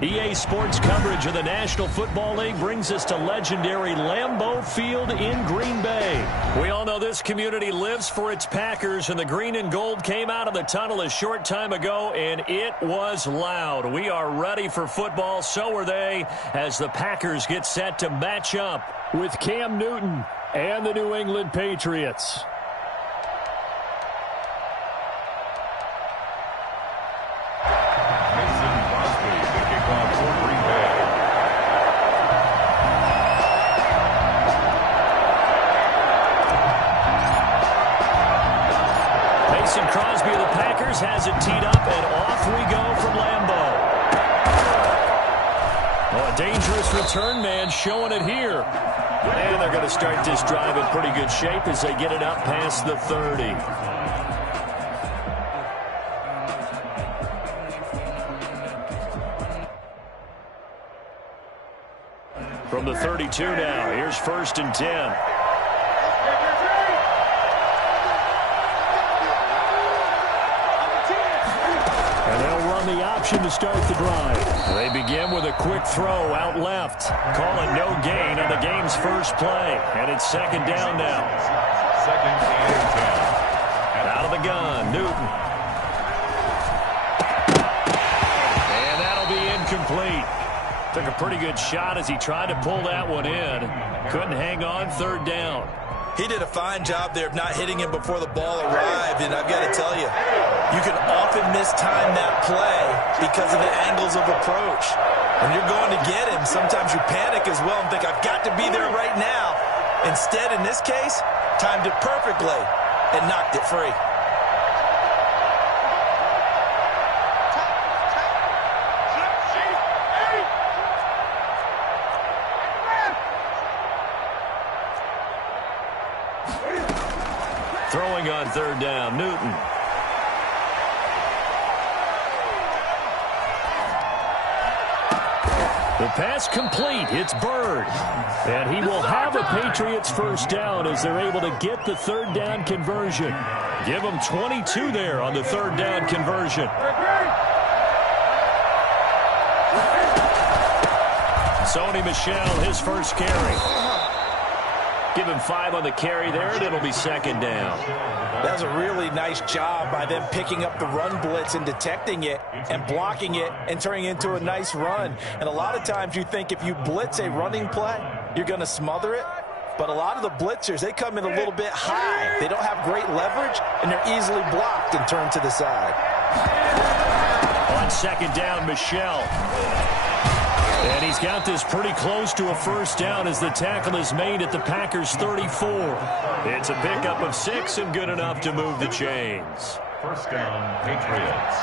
EA Sports coverage of the National Football League brings us to legendary Lambeau Field in Green Bay. We all know this community lives for its Packers, and the green and gold came out of the tunnel a short time ago, and it was loud. We are ready for football, so are they, as the Packers get set to match up with Cam Newton and the New England Patriots. Crosby of the Packers has it teed up, and off we go from Lambeau. Oh, a dangerous return man showing it here. And they're going to start this drive in pretty good shape as they get it up past the 30. From the 32 now, here's 1st and 10. The option to start the drive. They begin with a quick throw out left. Call it no gain on the game's first play. And it's 2nd down now. 2nd and 10. Out of the gun, Newton. And that'll be incomplete. Took a pretty good shot as he tried to pull that one in. Couldn't hang on, 3rd down. He did a fine job there of not hitting him before the ball arrived, and I've got to tell you, you can often mistime that play because of the angles of approach. When you're going to get him, sometimes you panic as well and think, I've got to be there right now. Instead, in this case, timed it perfectly and knocked it free. Throwing on 3rd down, Newton. The pass complete. It's Bird. And he will have a Patriots 1st down as they're able to get the 3rd down conversion. Give them 22 there on the 3rd down conversion. Sony Michel, his first carry. Give him 5 on the carry there, and it'll be 2nd down. That was a really nice job by them picking up the run blitz and detecting it and blocking it and turning it into a nice run. And a lot of times you think if you blitz a running play, you're going to smother it. But a lot of the blitzers, they come in a little bit high. They don't have great leverage, and they're easily blocked and turned to the side. On 2nd down, Michel. And he's got this pretty close to a 1st down as the tackle is made at the Packers' 34. It's a pickup of 6 and good enough to move the chains. 1st down, Patriots.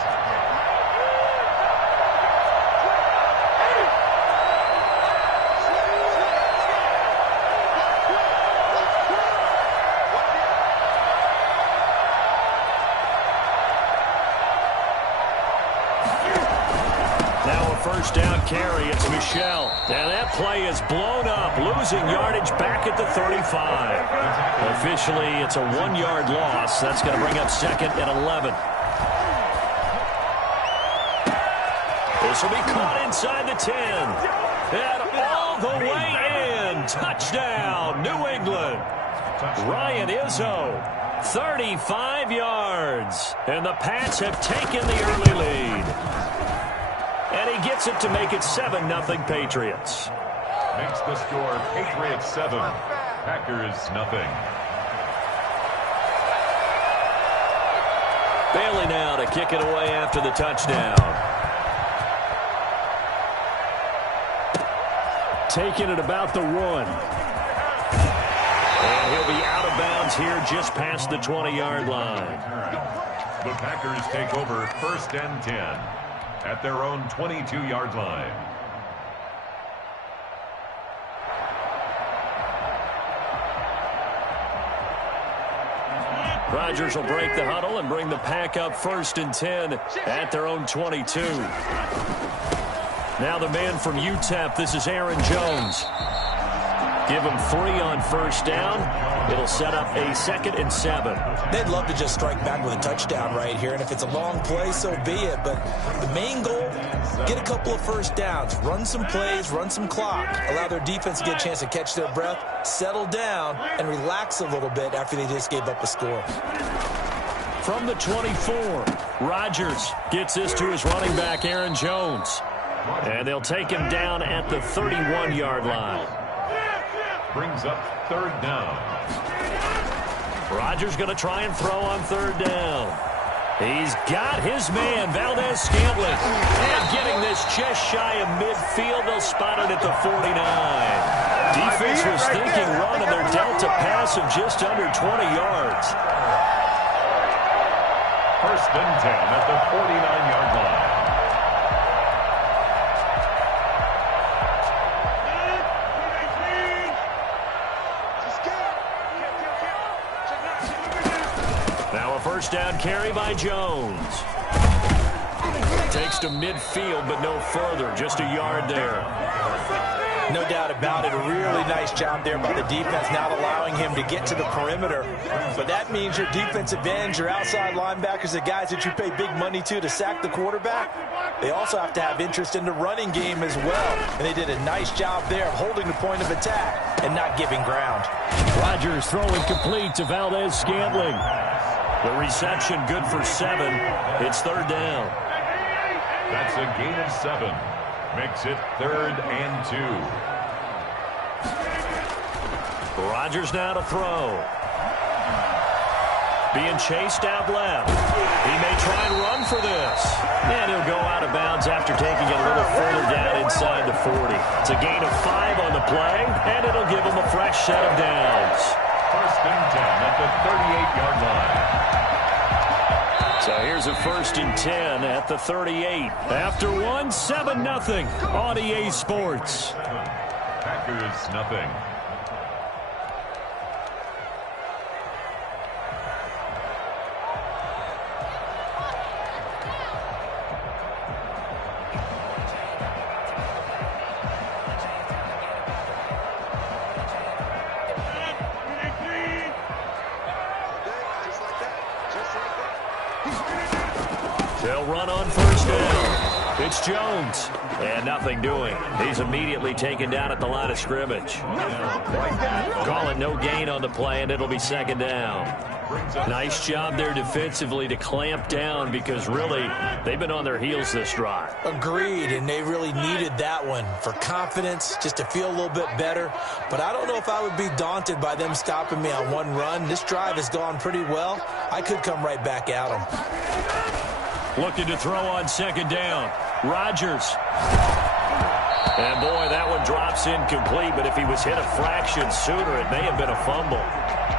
Now a 1st down carry. It's Michel. And that play is blown up, losing yardage back at the 35. Officially, it's a 1-yard loss. That's going to bring up 2nd and 11. This will be caught inside the 10. And all the way in. Touchdown, New England. Ryan Izzo, 35 yards. And the Pats have taken the early lead. And he gets it to make it 7-0 Patriots. Makes the score Patriots 7, Packers nothing. Bailey now to kick it away after the touchdown. Taking it about the 1. And he'll be out of bounds here just past the 20-yard line. The Packers take over 1st and 10 at their own 22-yard line. Rodgers will break the huddle and bring the pack up 1st and 10 at their own 22. Now the man from UTEP, this is Aaron Jones. Give him 3 on 1st down. It'll set up a 2nd and 7. They'd love to just strike back with a touchdown right here, and if it's a long play, so be it. But the main goal Get a couple of first downs, run some plays, run some clock, allow their defense to get a chance to catch their breath, settle down, and relax a little bit after they just gave up a score. From the 24, Rodgers gets this to his running back, Aaron Jones. And they'll take him down at the 31-yard line. Brings up third down. Rodgers going to try and throw on third down. He's got his man, Valdez-Scantling. And getting this just shy of midfield, they'll spot it at the 49. Defense was thinking run, and they're dealt a pass of just under 20 yards. First and 10 at the 49-yard line. Now a first down carry by Jones. Takes to midfield, but no further. Just a yard there. No doubt about it. A really nice job there by the defense, not allowing him to get to the perimeter. But that means your defensive ends, your outside linebackers, the guys that you pay big money to sack the quarterback, they also have to have interest in the running game as well. And they did a nice job there of holding the point of attack and not giving ground. Rodgers throwing complete to Valdez-Scantling. The reception good for 7. It's third down. That's a gain of 7. Makes it 3rd and 2. Rodgers now to throw. Being chased out left. He may try and run for this. And he'll go out of bounds after taking it a little further down inside the 40. It's a gain of 5 on the play, and it'll give him a fresh set of downs. First and 10 at the 38-yard line. So here's a first and 10 at the 38. After one, 7-0 on EA Sports. Packers nothing. They'll run on first down. It's Jones. And nothing doing. He's immediately taken down at the line of scrimmage. Call it no gain on the play, and it'll be second down. Nice job there defensively to clamp down because really they've been on their heels this drive. Agreed, and they really needed that one for confidence, just to feel a little bit better. But I don't know if I would be daunted by them stopping me on one run. This drive has gone pretty well. I could come right back at them. Looking to throw on second down. Rodgers. And boy, that one drops incomplete, but if he was hit a fraction sooner, it may have been a fumble.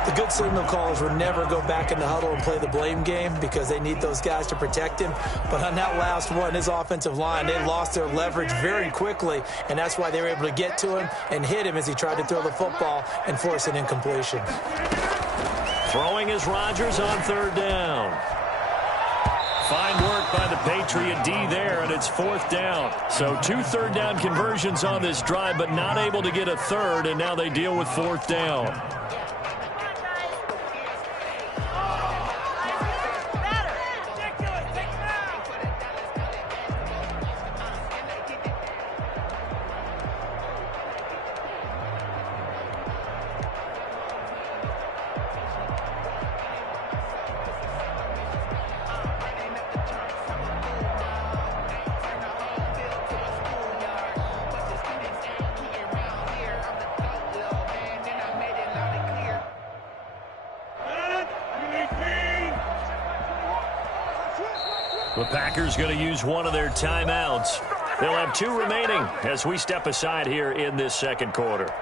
The good signal callers would never go back in the huddle and play the blame game because they need those guys to protect him. But on that last one, his offensive line, they lost their leverage very quickly, and that's why they were able to get to him and hit him as he tried to throw the football and force an incompletion. Throwing is Rodgers on third down. Fine work by the Patriot D there, and it's fourth down. So 2 third-down conversions on this drive, but not able to get a third, and now they deal with fourth down. The Packers going to use one of their timeouts. They'll have 2 remaining as we step aside here in this second quarter.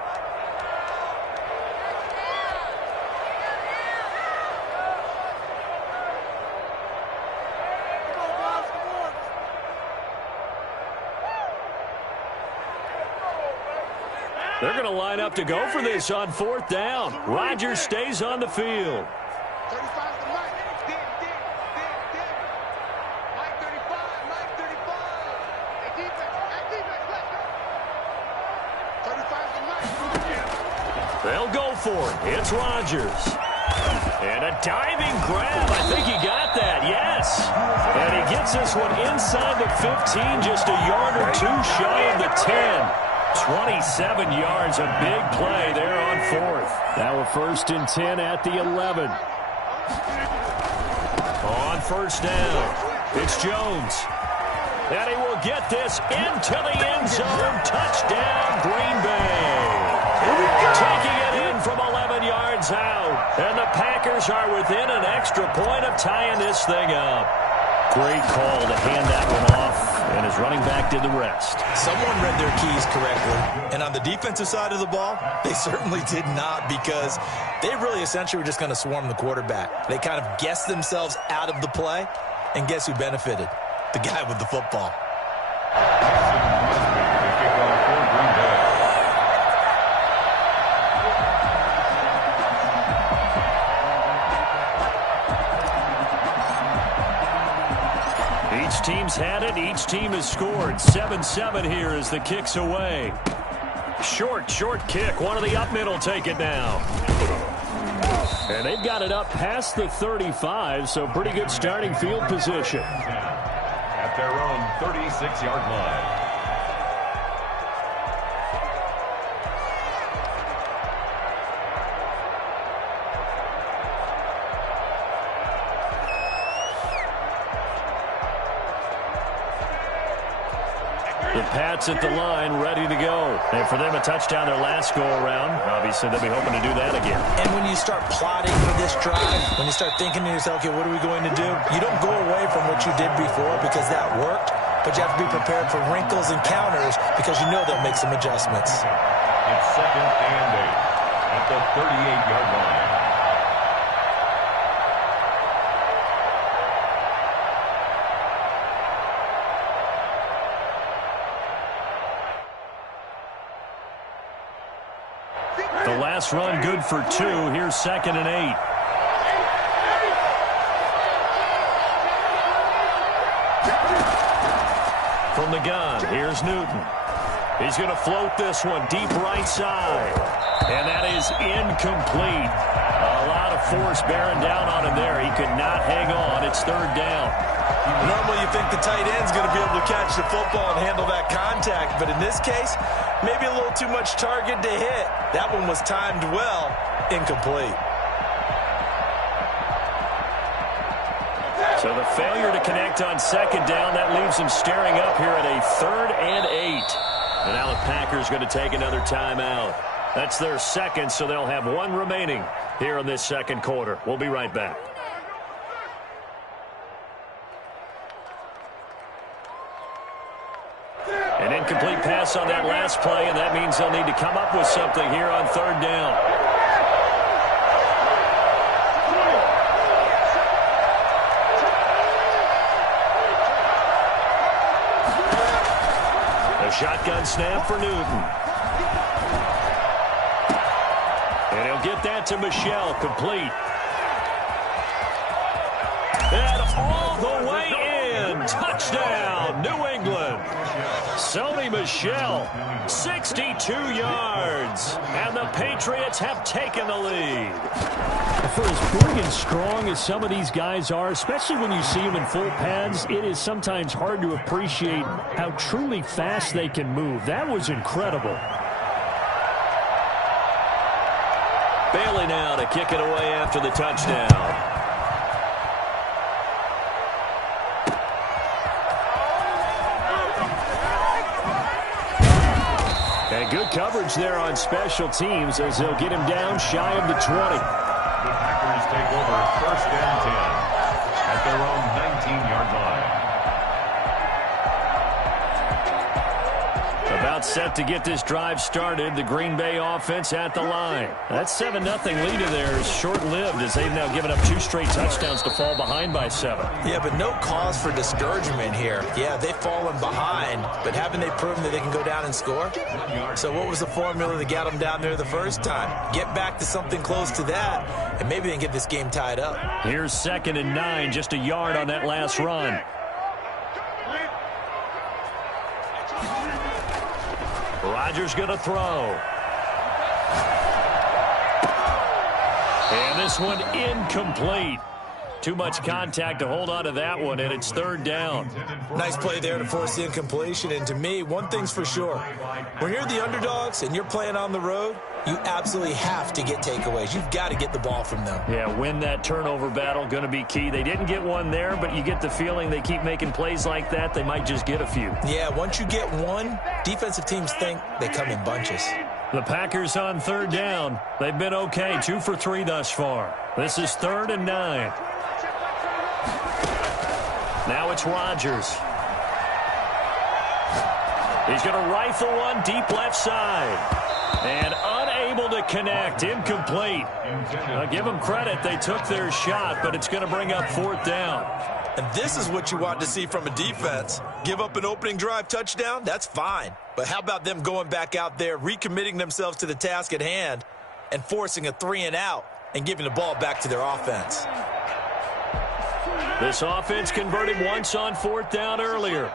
They're going to line up to go for this on fourth down. Rodgers stays on the field. They'll go for it. It's Rodgers. And a diving grab. I think he got that. Yes. And he gets this one inside the 15, just a yard or two shy of the 10. 27 yards, a big play there on fourth. Now a 1st and 10 at the 11. On first down, it's Jones. And he will get this into the end zone. Touchdown, Green Bay. Taking it in from 11 yards out. And the Packers are within an extra point of tying this thing up. Great call to hand that one off, and his running back did the rest. Someone read their keys correctly. And on the defensive side of the ball, they certainly did not, because they really essentially were just going to swarm the quarterback. They kind of guessed themselves out of the play, and guess who benefited? The guy with the football. Each team's had it. Each team has scored. 7-7 here as the kick's away. Short kick. One of the up middle take it now. And they've got it up past the 35, so pretty good starting field position. At their own 36-yard line. The Pats at the line, ready to go. And for them, a touchdown their last go-around. Obviously, they'll be hoping to do that again. And when you start plotting for this drive, when you start thinking to yourself, okay, what are we going to do? You don't go away from what you did before because that worked, but you have to be prepared for wrinkles and counters because you know they'll make some adjustments. It's 2nd and 8 at the 38-yard line. The last run good for 2. Here's 2nd and 8. From the gun, here's Newton. He's going to float this one deep right side. And that is incomplete. A lot of force bearing down on him there. He could not hang on. It's 3rd down. Normally you think the tight end's going to be able to catch the football and handle that contact, but in this case, maybe a little too much target to hit. That one was timed well, incomplete. So the failure to connect on 2nd down, that leaves them staring up here at a 3rd and 8. And now the Packers going to take another timeout. That's their 2nd, so they'll have 1 remaining here in this 2nd quarter. We'll be right back. An incomplete pass on that last play, and that means they'll need to come up with something here on 3rd down. A shotgun snap for Newton. And he'll get that to Michel, complete. And all the way in. Touchdown, New England. Sony Michel, 62 yards. And the Patriots have taken the lead. For as big and strong as some of these guys are, especially when you see them in full pads, it is sometimes hard to appreciate how truly fast they can move. That was incredible. Bailey now to kick it away after the touchdown. And good coverage there on special teams as they'll get him down shy of the 20. The Packers take over 1st and 10 at their own 19-yard line. About set to get this drive started. The Green Bay offense at the line. That 7-0 lead of theirs short-lived as they've now given up 2 straight touchdowns to fall behind by 7. Yeah, but no cause for discouragement here. Yeah, they've fallen behind, but haven't they proven that they can go down and score? So what was the formula that got them down there the first time? Get back to something close to that, and maybe they can get this game tied up. Here's 2nd and 9, just a yard on that last run. Rodgers going to throw. And this one incomplete. Too much contact to hold on to that one, and it's third down. Nice play there to force the incompletion. And to me, one thing's for sure. When you're the underdogs and you're playing on the road, you absolutely have to get takeaways. You've got to get the ball from them. Yeah, win that turnover battle, going to be key. They didn't get one there, but you get the feeling they keep making plays like that, they might just get a few. Yeah, once you get one, defensive teams think they come in bunches. The Packers on third down. They've been okay, 2 for 3 thus far. This is 3rd and 9. Now it's Rodgers. He's going to rifle one deep left side. And unable to connect. Incomplete. I'll give them credit. They took their shot, but it's going to bring up 4th down. And this is what you want to see from a defense. Give up an opening drive touchdown, that's fine. But how about them going back out there, recommitting themselves to the task at hand, and forcing a 3-and-out and giving the ball back to their offense. This offense converted once on 4th down earlier.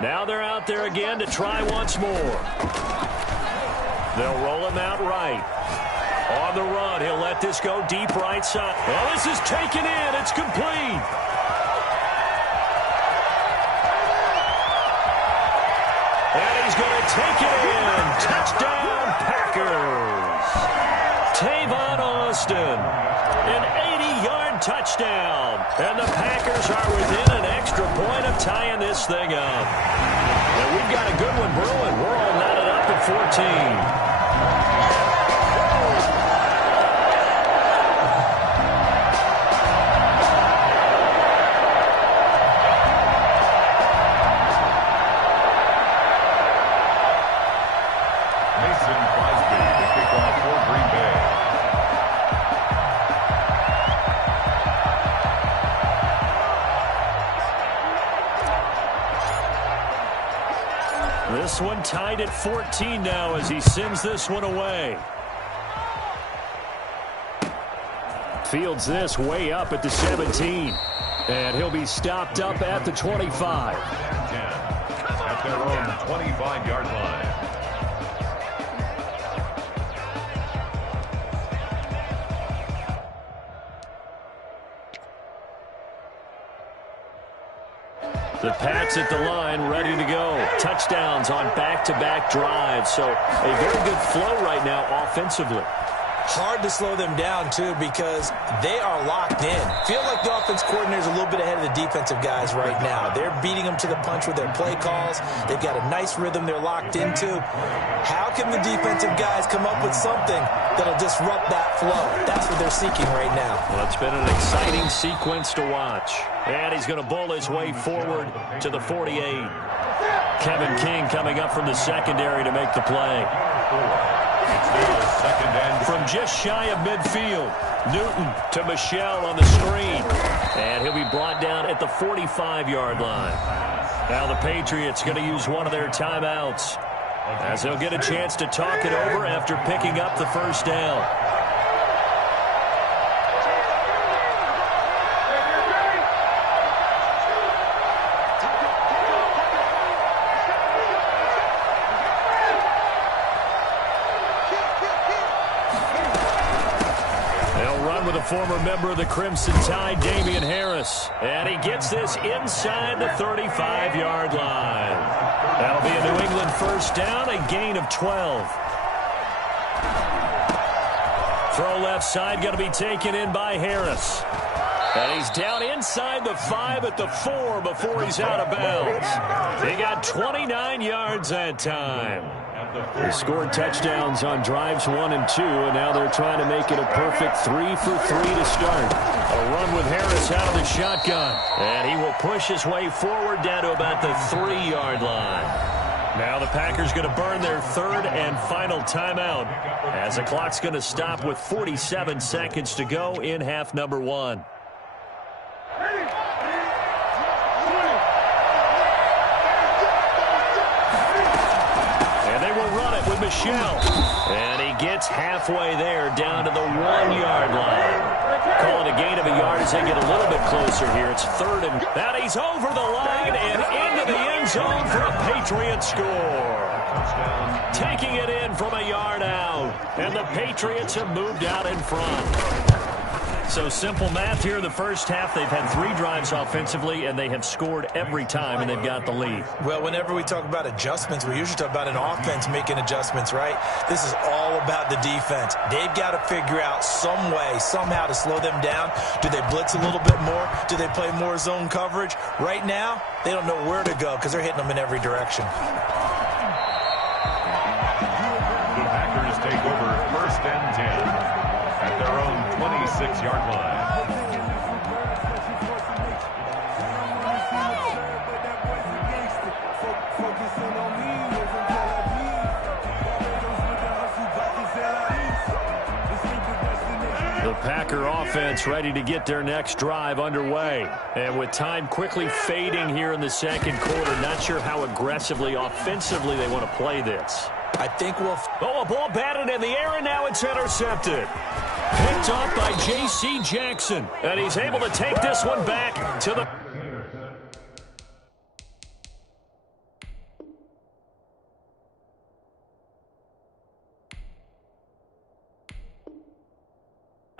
Now they're out there again to try once more. They'll roll him out right. On the run, he'll let this go deep right side. Well, this is taken in. It's complete. And he's going to take it in. Touchdown, Packers. Tavon Austin. An 80-yard touchdown. And the Packers are within an extra point of tying this thing up. And we've got a good one brewing. We're all knotted up at 14. This one tied at 14 now as he sends this one away. Fields this way up at the 17. And he'll be stopped up at the 25. At their own 25-yard line. The Pats at the line, ready to go. Touchdowns on back-to-back drives. So a very good flow right now offensively. Hard to slow them down, too, because they are locked in. Feel like the offense coordinator is a little bit ahead of the defensive guys right now. They're beating them to the punch with their play calls. They've got a nice rhythm they're locked into. How can the defensive guys come up with something that'll disrupt that flow? That's what they're seeking right now. Well, it's been an exciting sequence to watch. And he's going to bowl his way forward to the 48. Kevin King coming up from the secondary to make the play. From just shy of midfield, Newton to Michelle on the screen. And he'll be brought down at the 45-yard line. Now the Patriots going to use one of their timeouts as they'll get a chance to talk it over after picking up the first down. Former member of the Crimson Tide, Damian Harris. And he gets this inside the 35-yard line. That'll be a New England first down, a gain of 12. Throw left side, going to be taken in by Harris. And he's down inside the 5 at the 4 before he's out of bounds. He got 29 yards that time. They scored touchdowns on drives 1 and 2, and now they're trying to make it a perfect 3 for 3 to start. A run with Harris out of the shotgun. And he will push his way forward down to about the 3-yard line. Now the Packers going to burn their third and final timeout as the clock's going to stop with 47 seconds to go in half number 1. With Michelle. And he gets halfway there down to the 1-yard line. Call it a gain of a yard as they get a little bit closer here. It's third and he's over the line and into the end zone for a Patriot score. Taking it in from a yard out. And the Patriots have moved out in front. So simple math here in the first half. They've had 3 drives offensively, and they have scored every time, and they've got the lead. Well, whenever we talk about adjustments, we usually talk about an offense making adjustments, right? This is all about the defense. They've got to figure out some way, somehow to slow them down. Do they blitz a little bit more? Do they play more zone coverage? Right now, they don't know where to go because they're hitting them in every direction. The Packers take over first and 10 at their own 26-yard line. The Packer offense ready to get their next drive underway. And with time quickly fading here in the second quarter, not sure how aggressively, offensively they want to play this. I think we'll... Oh, a ball batted in the air, and now it's intercepted. Picked off by J.C. Jackson. And he's able to take this one back to the...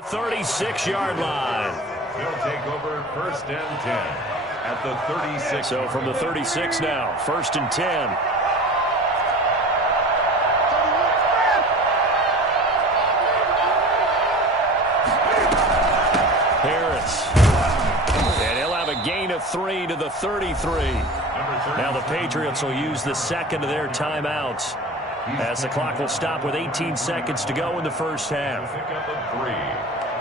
.36-yard line. They'll take over first and 10 at the 36. So from the 36 now, first and 10. Harris. And he'll have a gain of 3 to the 33. Now the Patriots will use the second of their timeouts as the clock will stop with 18 seconds to go in the first half. Pick up of 3.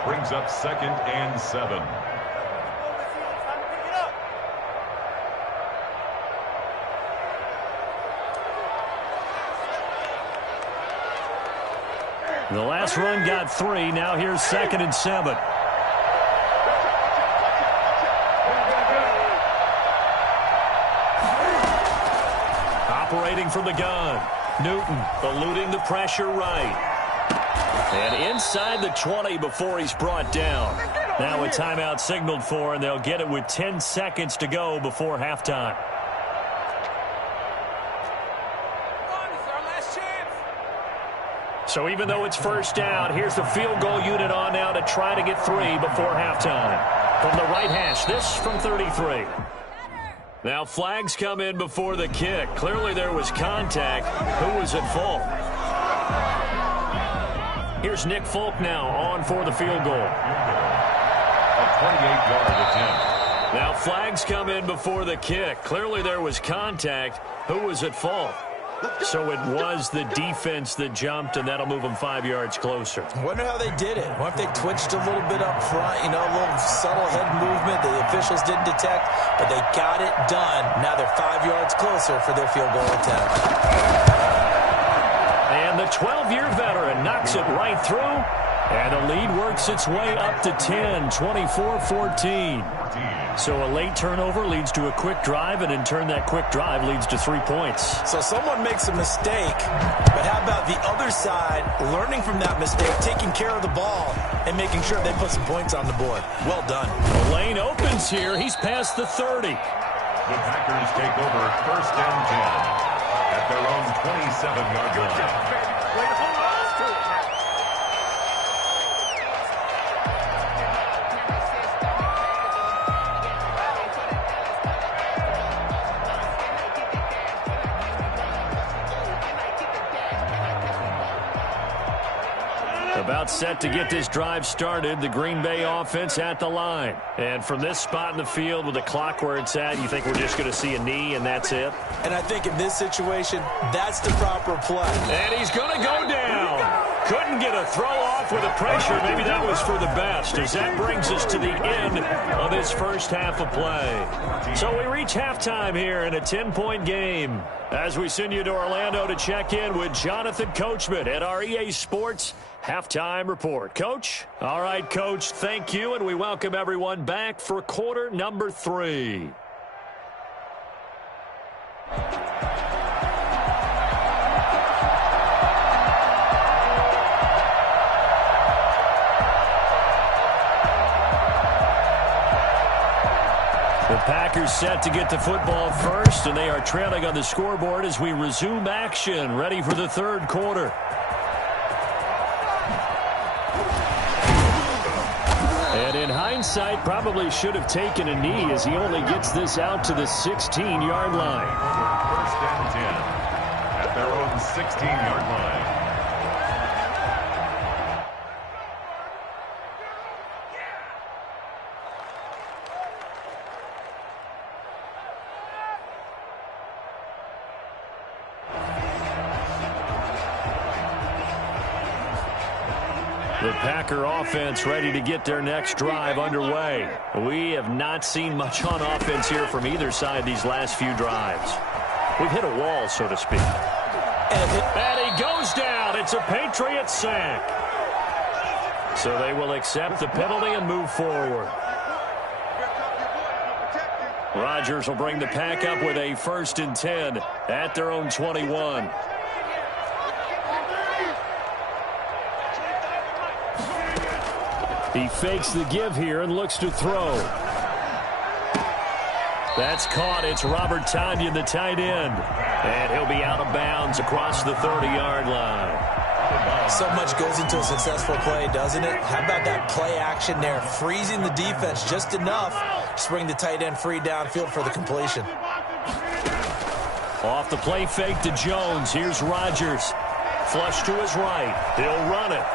Brings up second and 7. The last run got 3. Now here's second and 7. Operating from the gun. Newton eluding the pressure right. And inside the 20 before he's brought down. Now a timeout signaled for, and they'll get it with 10 seconds to go before halftime. So even though it's first down, here's the field goal unit on now to try to get 3 before halftime. From the right hash, this from 33. Now flags come in before the kick. Clearly there was contact. Who was at fault? Here's Nick Folk now on for the field goal. A 28-yard attempt. Now flags come in before the kick. Clearly there was contact. Who was at fault? So it was the defense that jumped, and that'll move them 5 yards closer. Wonder how they did it. What if they twitched a little bit up front, you know, a little subtle head movement the officials didn't detect, but they got it done. Now they're 5 yards closer for their field goal attempt. And the 12-year veteran knocks it right through, and the lead works its way up to 10, 24-14. So a late turnover leads to a quick drive, and in turn that quick drive leads to 3 points. So someone makes a mistake, but how about the other side learning from that mistake, taking care of the ball, and making sure they put some points on the board? Well done. The lane opens here. He's past the 30. The Packers take over first and 10 at their own 27-yard line. About set to get this drive started, the Green Bay offense at the line. And from this spot in the field with the clock where it's at, you think we're just going to see a knee and that's it? And I think in this situation, that's the proper play. And he's going to go down. Couldn't get a throw off with the pressure. Maybe that was for the best, as that brings us to the end of this first half of play. So we reach halftime here in a 10-point game as we send you to Orlando to check in with Jonathan Coachman at our EA Sports Halftime Report. Coach? All right, Coach, thank you, and we welcome everyone back for quarter number 3. The Packers set to get the football first, and they are trailing on the scoreboard as we resume action, ready for the third quarter. And in hindsight, probably should have taken a knee as he only gets this out to the 16-yard line. First and 10 at their own 16-yard line. The Packer offense ready to get their next drive underway. We have not seen much on offense here from either side these last few drives. We've hit a wall, so to speak. And he goes down. It's a Patriots sack. So they will accept the penalty and move forward. Rodgers will bring the Pack up with a 1st and 10 at their own 21. He fakes the give here and looks to throw. That's caught. It's Robert Tonyan, the tight end. And he'll be out of bounds across the 30-yard line. So much goes into a successful play, doesn't it? How about that play action there? Freezing the defense just enough to bring the tight end free downfield for the completion. Off the play fake to Jones. Here's Rodgers. Flush to his right. He'll run it.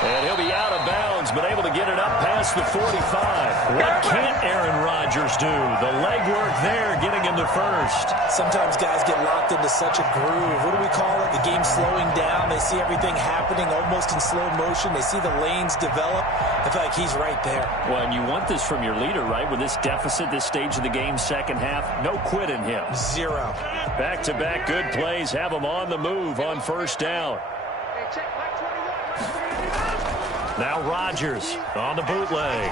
And he'll be out of bounds, but able to get it up past the 45. What can't Aaron Rodgers do? The legwork there getting him to first. Sometimes guys get locked into such a groove. What do we call it? The game slowing down. They see everything happening almost in slow motion. They see the lanes develop. I feel like he's right there. Well, and you want this from your leader, right? With this deficit, this stage of the game, second half, no quit in him. Zero. Back-to-back good plays have him on the move on first down. Now Rodgers on the bootleg.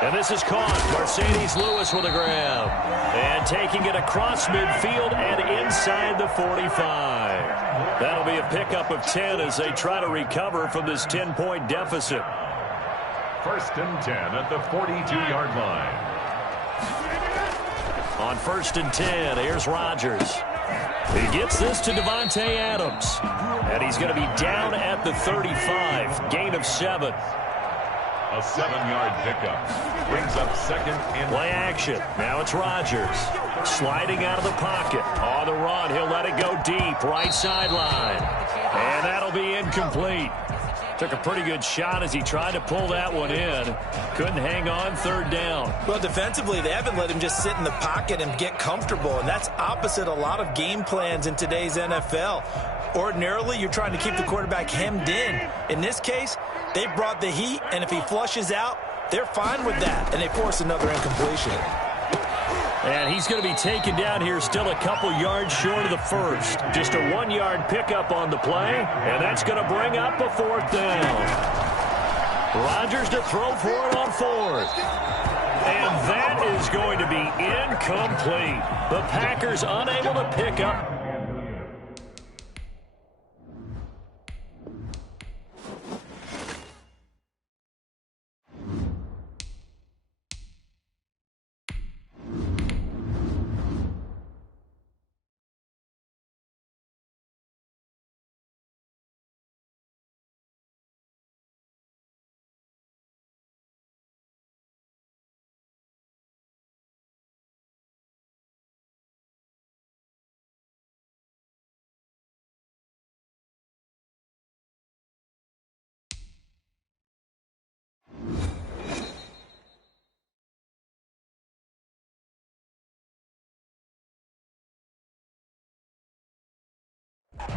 And this is caught. Mercedes Lewis with a grab. And taking it across midfield and inside the 45. That'll be a pickup of 10 as they try to recover from this 10-point deficit. 1st and 10 at the 42-yard line. On 1st and 10, here's Rodgers. He gets this to Devontae Adams. And he's going to be down at the 35. Gain of 7. A 7-yard pickup. Brings up 2nd and play action. Now it's Rodgers. Sliding out of the pocket. On the run, he'll let it go deep. Right sideline. And that'll be incomplete. Took a pretty good shot as he tried to pull that one in. Couldn't hang on 3rd down. Well, defensively, they haven't let him just sit in the pocket and get comfortable, and that's opposite a lot of game plans in today's NFL. Ordinarily, you're trying to keep the quarterback hemmed in. In this case, they brought the heat, and if he flushes out, they're fine with that, and they force another incompletion. And he's going to be taken down here still a couple yards short of the first. Just a 1-yard pickup on the play, and that's going to bring up a 4th down. Rodgers to throw for it on 4th. And that is going to be incomplete. The Packers unable to pick up.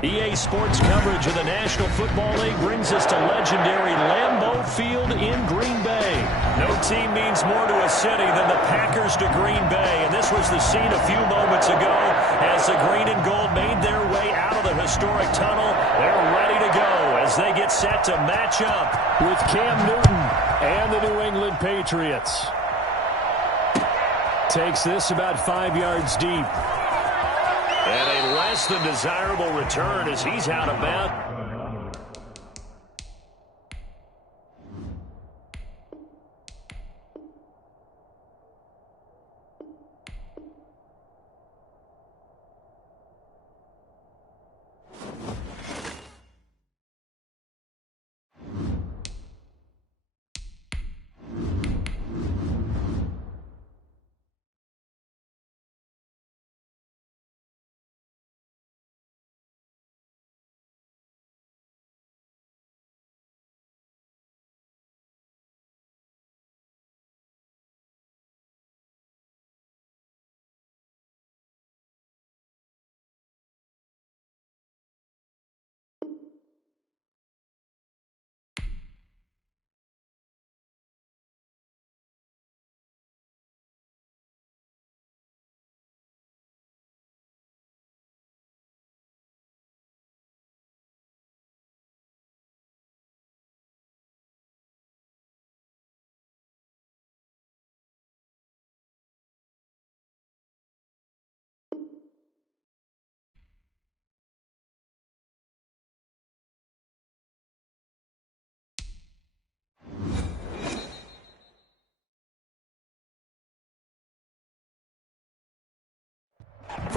EA Sports coverage of the National Football League brings us to legendary Lambeau Field in Green Bay. No team means more to a city than the Packers to Green Bay, and this was the scene a few moments ago as the green and gold made their way out of the historic tunnel. They're ready to go as they get set to match up with Cam Newton and the New England Patriots. Takes this about 5 yards deep. And a less than desirable return as he's out of bounds.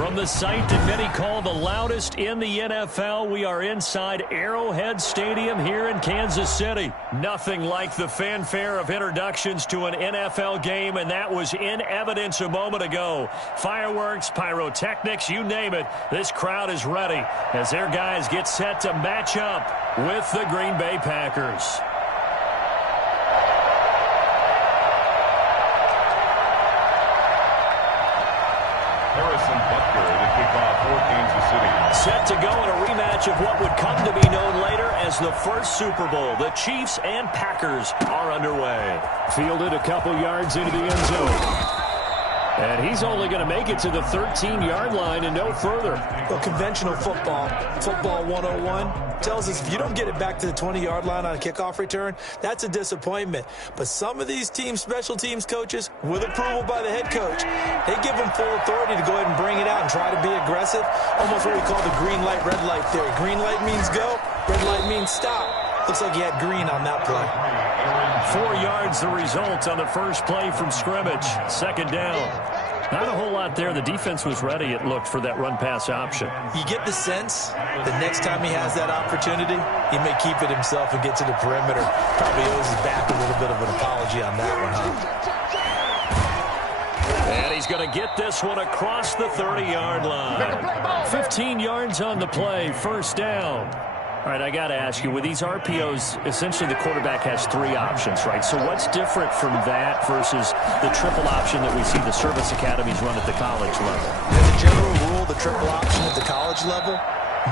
From the site that many call the loudest in the NFL, we are inside Arrowhead Stadium here in Kansas City. Nothing like the fanfare of introductions to an NFL game, and that was in evidence a moment ago. Fireworks, pyrotechnics, you name it. This crowd is ready as their guys get set to match up with the Green Bay Packers. Set to go in a rematch of what would come to be known later as the first Super Bowl. The Chiefs and Packers are underway. Fielded a couple yards into the end zone. And he's only going to make it to the 13-yard line and no further. Well, conventional football 101, tells us if you don't get it back to the 20-yard line on a kickoff return, that's a disappointment. But some of these teams, special teams coaches, with approval by the head coach, they give them full authority to go ahead and bring it out and try to be aggressive. Almost what we call the green light, red light theory. Green light means go, red light means stop. Looks like he had green on that play. 4 yards the result on the first play from scrimmage. Second down. Not a whole lot there. The defense was ready, it looked, for that run-pass option. You get the sense the next time he has that opportunity, he may keep it himself and get to the perimeter. Probably owes his back a little bit of an apology on that one, huh? And he's going to get this one across the 30-yard line. 15 yards on the play, first down. All right, I got to ask you, with these RPOs, essentially the quarterback has 3 options, right? So what's different from that versus the triple option that we see the service academies run at the college level? As a general rule, the triple option at the college level,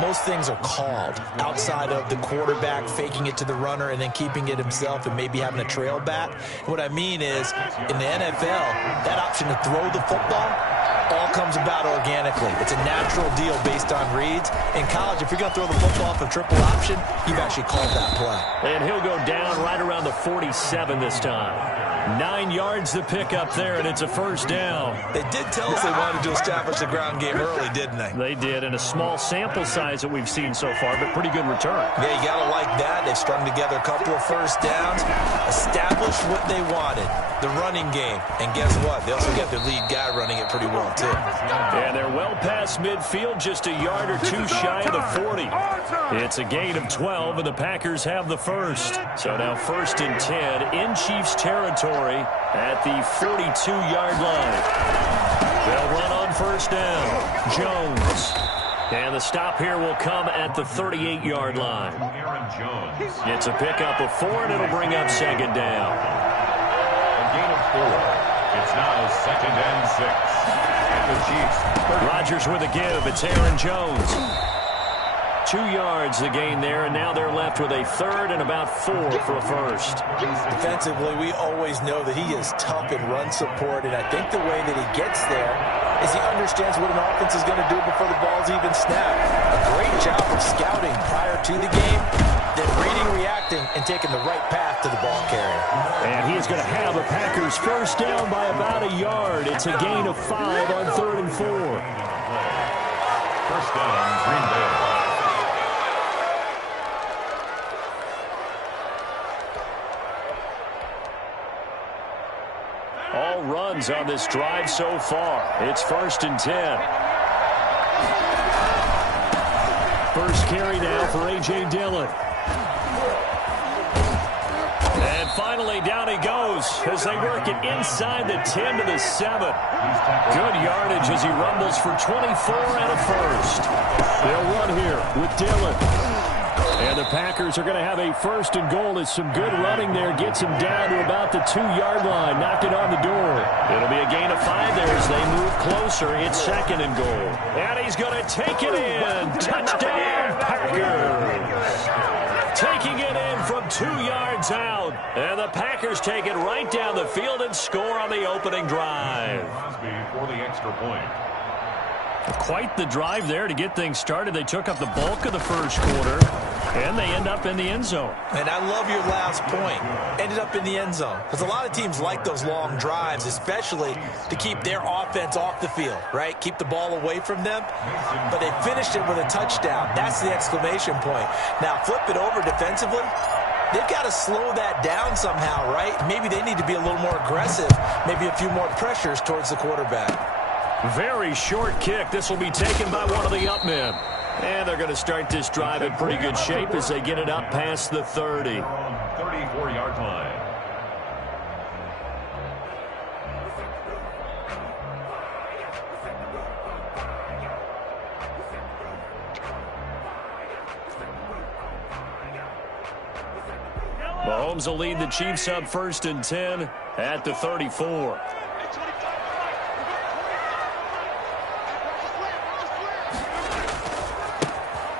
most things are called outside of the quarterback faking it to the runner and then keeping it himself and maybe having a trail back. What I mean is, in the NFL, that option to throw the football all comes about organically. It's a natural deal based on reads. In college, if you're going to throw the football off a triple option, you've actually called that play. And he'll go down right around the 47 this time. 9 yards to pick up there, and it's a first down. They did tell us they wanted to establish the ground game early, didn't they? They did, in a small sample size that we've seen so far, but pretty good return. Yeah, you got to like that. They've strung together a couple of first downs, established what they wanted, the running game. And guess what? They also got their lead guy running it pretty well, too. And they're well past midfield, just a yard or two shy of the 40. It's a gain of 12, and the Packers have the first. So now first and 10 in Chiefs territory at the 42-yard line. They'll run on first down. Jones. And the stop here will come at the 38-yard line. It's a pickup of 4, and it'll bring up second down. A gain of 4. It's now second and 6. And the Chiefs. Rodgers with a give. It's Aaron Jones. 2 yards the gain there, and now they're left with a third and about 4 for a first. Defensively, we always know that he is tough in run support, and I think the way that he gets there is he understands what an offense is going to do before the ball's even snapped. A great job of scouting prior to the game, then reading, reacting, and taking the right path to the ball carrier. And he is going to have the Packers first down by about a yard. It's a gain of 5 on 3rd and 4. First down, Green Bay. All runs on this drive so far. It's first and 10. First carry now for A.J. Dillon. And finally, down he goes as they work it inside the 10 to the 7. Good yardage as he rumbles for 24 and a first. They'll run here with Dillon. And the Packers are going to have a first and goal as some good running there gets him down to about the 2-yard line, knocking on the door. It'll be a gain of 5 there as they move closer. It's second and goal. And he's going to take it in. Touchdown, Packers. Taking it in from 2 yards out. And the Packers take it right down the field and score on the opening drive. For the extra point. Quite the drive there to get things started. They took up the bulk of the first quarter, and they end up in the end zone. And I love your last point. Ended up in the end zone. Because a lot of teams like those long drives, especially to keep their offense off the field, right? Keep the ball away from them. But they finished it with a touchdown. That's the exclamation point. Now, flip it over defensively. They've got to slow that down somehow, right? Maybe they need to be a little more aggressive. Maybe a few more pressures towards the quarterback. Very short kick. This will be taken by one of the up men. And they're going to start this drive in pretty good shape as they get it up past the 30. 34-yard line. Mahomes will lead the Chiefs up 1st and 10 at the 34.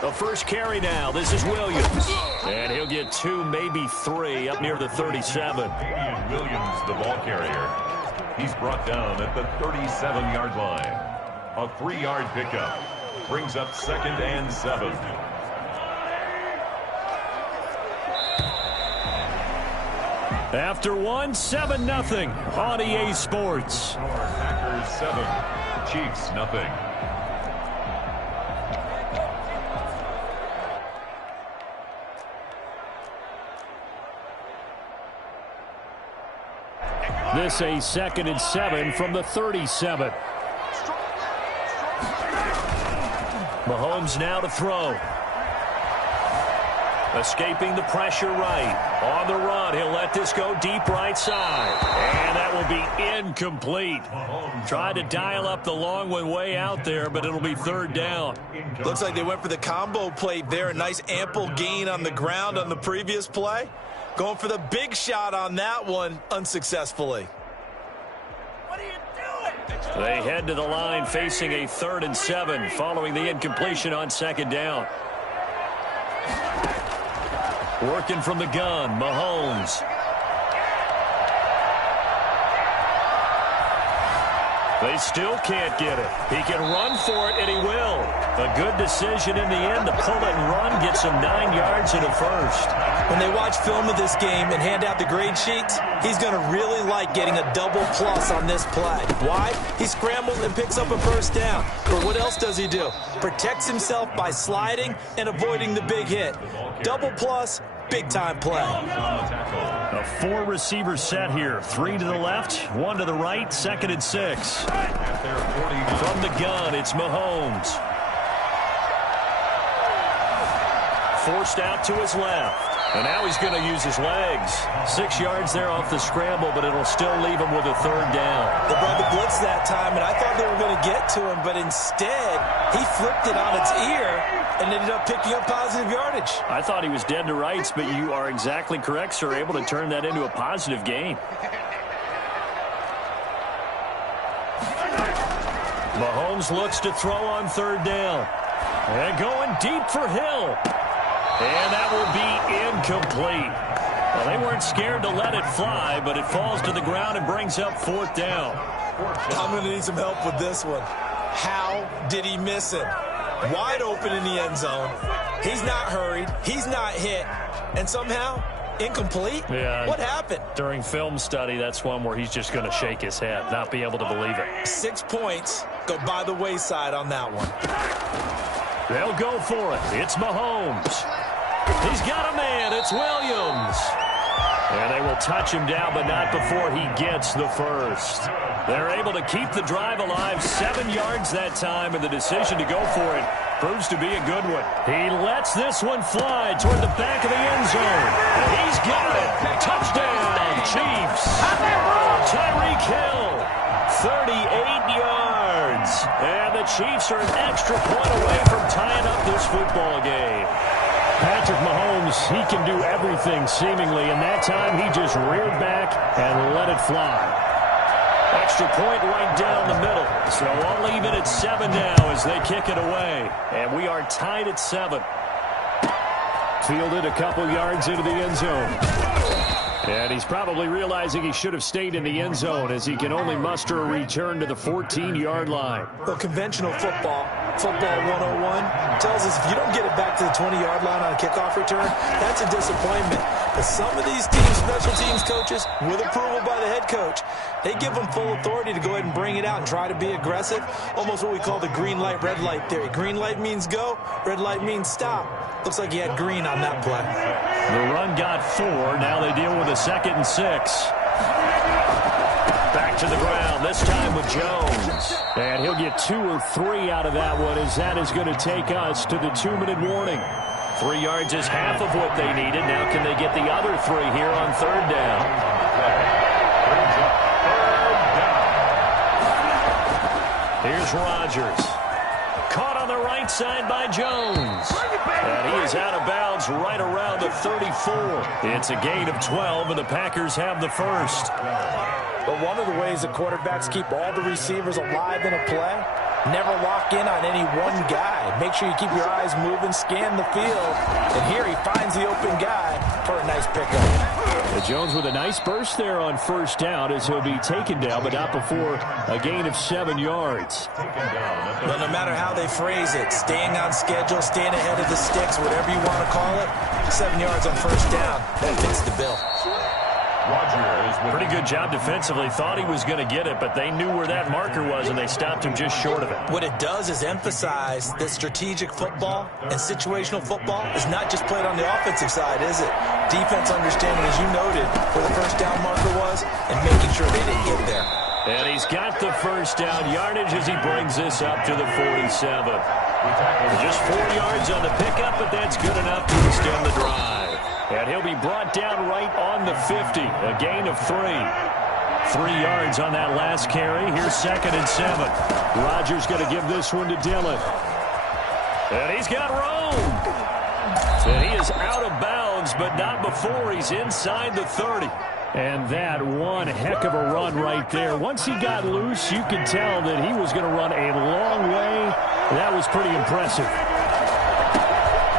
The first carry now. This is Williams. And he'll get 2, maybe 3 up near the 37. Damian Williams, the ball carrier. He's brought down at the 37-yard line. A 3-yard pickup. Brings up 2nd and 7. After 1, 7-0 on EA Sports. Packers 7, Chiefs nothing. This a 2nd and 7 from the 37. Mahomes now to throw. Escaping the pressure right. On the run, he'll let this go deep right side. And that will be incomplete. Tried to dial up the long one way out there, but it'll be 3rd down. Looks like they went for the combo play there. A nice ample gain on the ground on the previous play. Going for the big shot on that one unsuccessfully. What are you doing? They head to the line facing a 3rd and 7 following the incompletion on 2nd down. Working from the gun, Mahomes. They still can't get it. He can run for it, and he will. A good decision in the end to pull it and run, gets him 9 yards and a first. When they watch film of this game and hand out the grade sheets, he's going to really like getting a double plus on this play. Why? He scrambles and picks up a first down. But what else does he do? Protects himself by sliding and avoiding the big hit. Double plus, big-time play. A 4-receiver set here. 3 to the left, 1 to the right, 2nd and 6. From the gun, it's Mahomes. Forced out to his left. And now he's going to use his legs. 6 yards there off the scramble, but it'll still leave him with a 3rd down. They brought the blitz that time, and I thought they were going to get to him, but instead, he flipped it on its ear and ended up picking up positive yardage. I thought he was dead to rights, but you are exactly correct, sir. Able to turn that into a positive gain. Mahomes looks to throw on 3rd down. And going deep for Hill. And that will be incomplete. Well, they weren't scared to let it fly, but it falls to the ground and brings up 4th down. I'm going to need some help with this one. How did he miss it? Wide open in the end zone. He's not hurried. He's not hit. And somehow, incomplete? Yeah. What happened? During film study, that's one where he's just going to shake his head, not be able to believe it. 6 points go by the wayside on that one. They'll go for it. It's Mahomes. He's got a man. It's Williams. And they will touch him down, but not before he gets the first. They're able to keep the drive alive. 7 yards that time, and the decision to go for it proves to be a good one. He lets this one fly toward the back of the end zone. And he's got it. Touchdown, Chiefs. Tyreek Hill, 38 yards. And the Chiefs are an extra point away from tying up this football game. Patrick Mahomes, he can do everything seemingly, and that time he just reared back and let it fly. Extra point right down the middle. So I'll leave it at 7 now as they kick it away. And we are tied at 7. Fielded a couple yards into the end zone. And he's probably realizing he should have stayed in the end zone as he can only muster a return to the 14-yard line. Well, conventional football 101, tells us if you don't get it back to the 20-yard line on a kickoff return, that's a disappointment. But some of these teams, special teams coaches, with approval by the head coach, they give them full authority to go ahead and bring it out and try to be aggressive. Almost what we call the green light, red light theory. Green light means go, red light means stop. Looks like he had green on that play. The run got 4. Now they deal with a 2nd and 6. Back to the ground, this time with Jones. And he'll get 2 or 3 out of that one, as that is going to take us to the 2-minute warning. 3 yards is half of what they needed. Now can they get the other 3 here on 3rd down? Here's Rodgers. Caught on the right side by Jones. And he is out of bounds right around the 34. It's a gain of 12, and the Packers have the first. But one of the ways the quarterbacks keep all the receivers alive in a play, never lock in on any one guy. Make sure you keep your eyes moving, scan the field. And here he finds the open guy for a nice pickup. Jones with a nice burst there on 1st down, as he'll be taken down, but not before a gain of 7 yards. But no matter how they phrase it, staying on schedule, staying ahead of the sticks, whatever you want to call it, 7 yards on 1st down, that fits the bill. Pretty good job defensively. Thought he was going to get it, but they knew where that marker was, and they stopped him just short of it. What it does is emphasize that strategic football and situational football is not just played on the offensive side, is it? Defense understanding, as you noted, where the 1st down marker was and making sure they didn't get there. And he's got the 1st down yardage as he brings this up to the 47. Just 4 yards on the pickup, but that's good enough to extend the drive. And he'll be brought down right on the 50, a gain of 3. 3 yards on that last carry. Here's 2nd and 7. Rodgers going to give this one to Dillon. And he's got room. And he is out of bounds, but not before he's inside the 30. And that one heck of a run right there. Once he got loose, you could tell that he was going to run a long way. That was pretty impressive.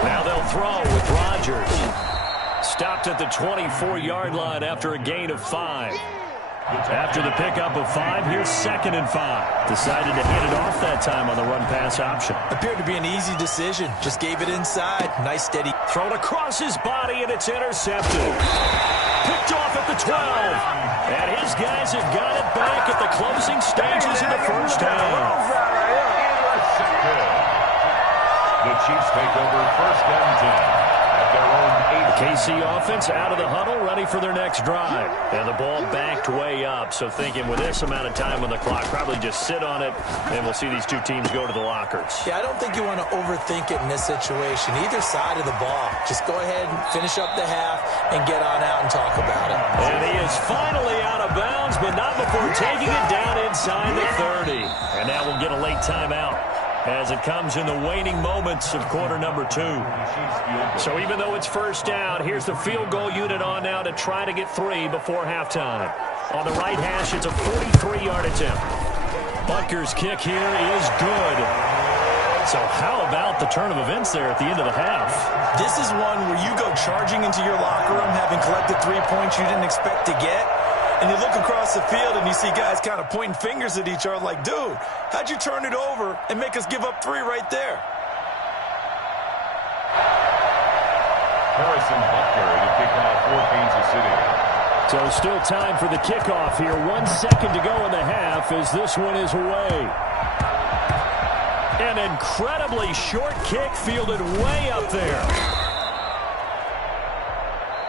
Now they'll throw with Rodgers. Stopped at the 24-yard line after a gain of 5. After the pickup of 5, here's 2nd and 5. Decided to hand it off that time on the run-pass option. Appeared to be an easy decision. Just gave it inside. Nice, steady. Thrown across his body, and it's intercepted. Picked off at the 12. And his guys have got it back at the closing stages of the 1st half. The Chiefs take over 1st and 10. The KC offense out of the huddle, ready for their next drive. And the ball backed way up, so thinking with this amount of time on the clock, probably just sit on it, and we'll see these two teams go to the lockers. Yeah, I don't think you want to overthink it in this situation. Either side of the ball. Just go ahead and finish up the half and get on out and talk about it. And he is finally out of bounds, but not before taking it down inside the 30. And now we'll get a late timeout as it comes in the waning moments of quarter number 2. So even though it's 1st down, here's the field goal unit on now to try to get 3 before halftime. On the right hash, it's a 43-yard attempt. Butker's kick here is good. So how about the turn of events there at the end of the half? This is one where you go charging into your locker room having collected 3 points you didn't expect to get. And you look across the field and you see guys kind of pointing fingers at each other like, dude, how'd you turn it over and make us give up 3 right there? Harrison Butker to kick off for Kansas City. So still time for the kickoff here. 1 second to go in the half as this one is away. An incredibly short kick fielded way up there.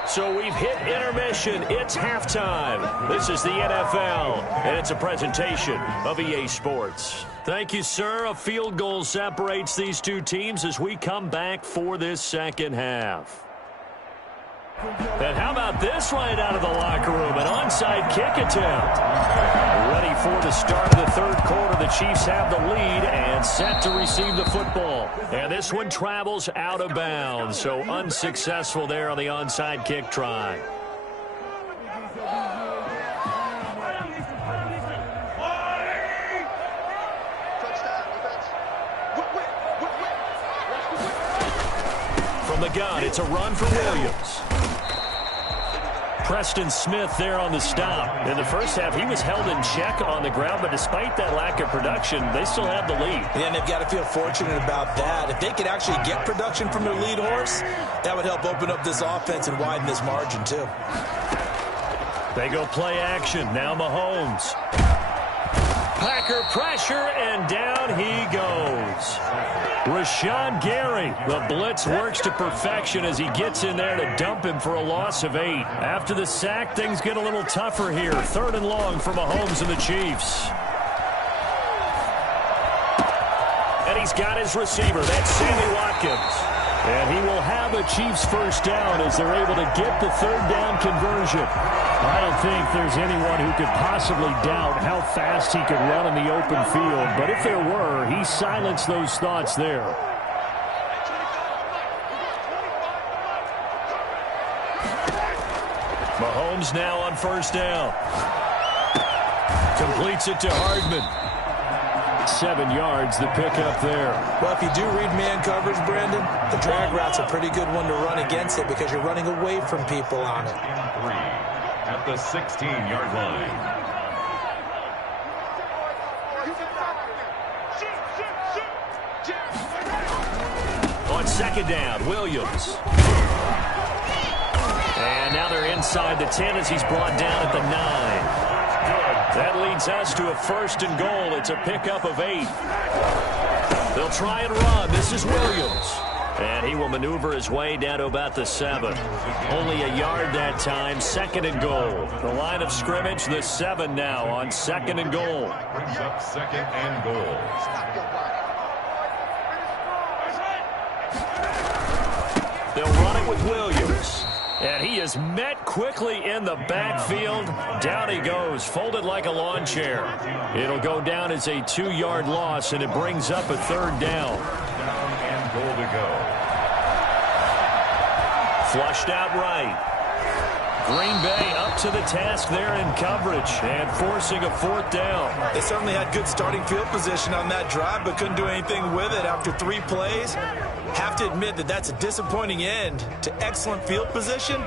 So we've hit intermission. It's halftime. This is the NFL, and it's a presentation of EA Sports. Thank you, sir. A field goal separates these two teams as we come back for this second half. And how about this right out of the locker room? An onside kick attempt. Ready for the start of the 3rd quarter. The Chiefs have the lead and set to receive the football. And this one travels out of bounds. So unsuccessful there on the onside kick try. From the gun, it's a run for Williams. Preston Smith there on the stop. In the first half, he was held in check on the ground, but despite that lack of production, they still have the lead. And they've got to feel fortunate about that. If they could actually get production from their lead horse, that would help open up this offense and widen this margin, too. They go play action. Now Mahomes. Packer pressure, and down he goes. Rashawn Gary, the blitz works to perfection as he gets in there to dump him for a loss of 8. After the sack, things get a little tougher here. 3rd and long for Mahomes and the Chiefs. And he's got his receiver. That's Sammy Watkins. And he will have a Chiefs first down as they're able to get the 3rd down conversion. I don't think there's anyone who could possibly doubt how fast he could run in the open field. But if there were, he silenced those thoughts there. Mahomes now on first down. Completes it to Hardman. 7 yards, the pickup there. Well, if you do read man coverage, Brandon, the drag route's a pretty good one to run against it because you're running away from people on it. 3 at the 16-yard line. On 2nd down, Williams. And now they're inside the 10 as he's brought down at the 9. That leads us to a 1st and goal. It's a pickup of 8. They'll try and run. This is Williams. And he will maneuver his way down to about the 7. Only a yard that time. 2nd and goal. The line of scrimmage, the 7 now on 2nd and goal. Brings up 2nd and goal. They'll run it with Williams. And he is met quickly in the backfield. Down he goes, folded like a lawn chair. It'll go down as a 2-yard loss, and it brings up a 3rd down. Down and goal to go. Flushed out right. Green Bay up to the task there in coverage and forcing a 4th down. They certainly had good starting field position on that drive, but couldn't do anything with it after 3 plays. Have to admit that that's a disappointing end to excellent field position.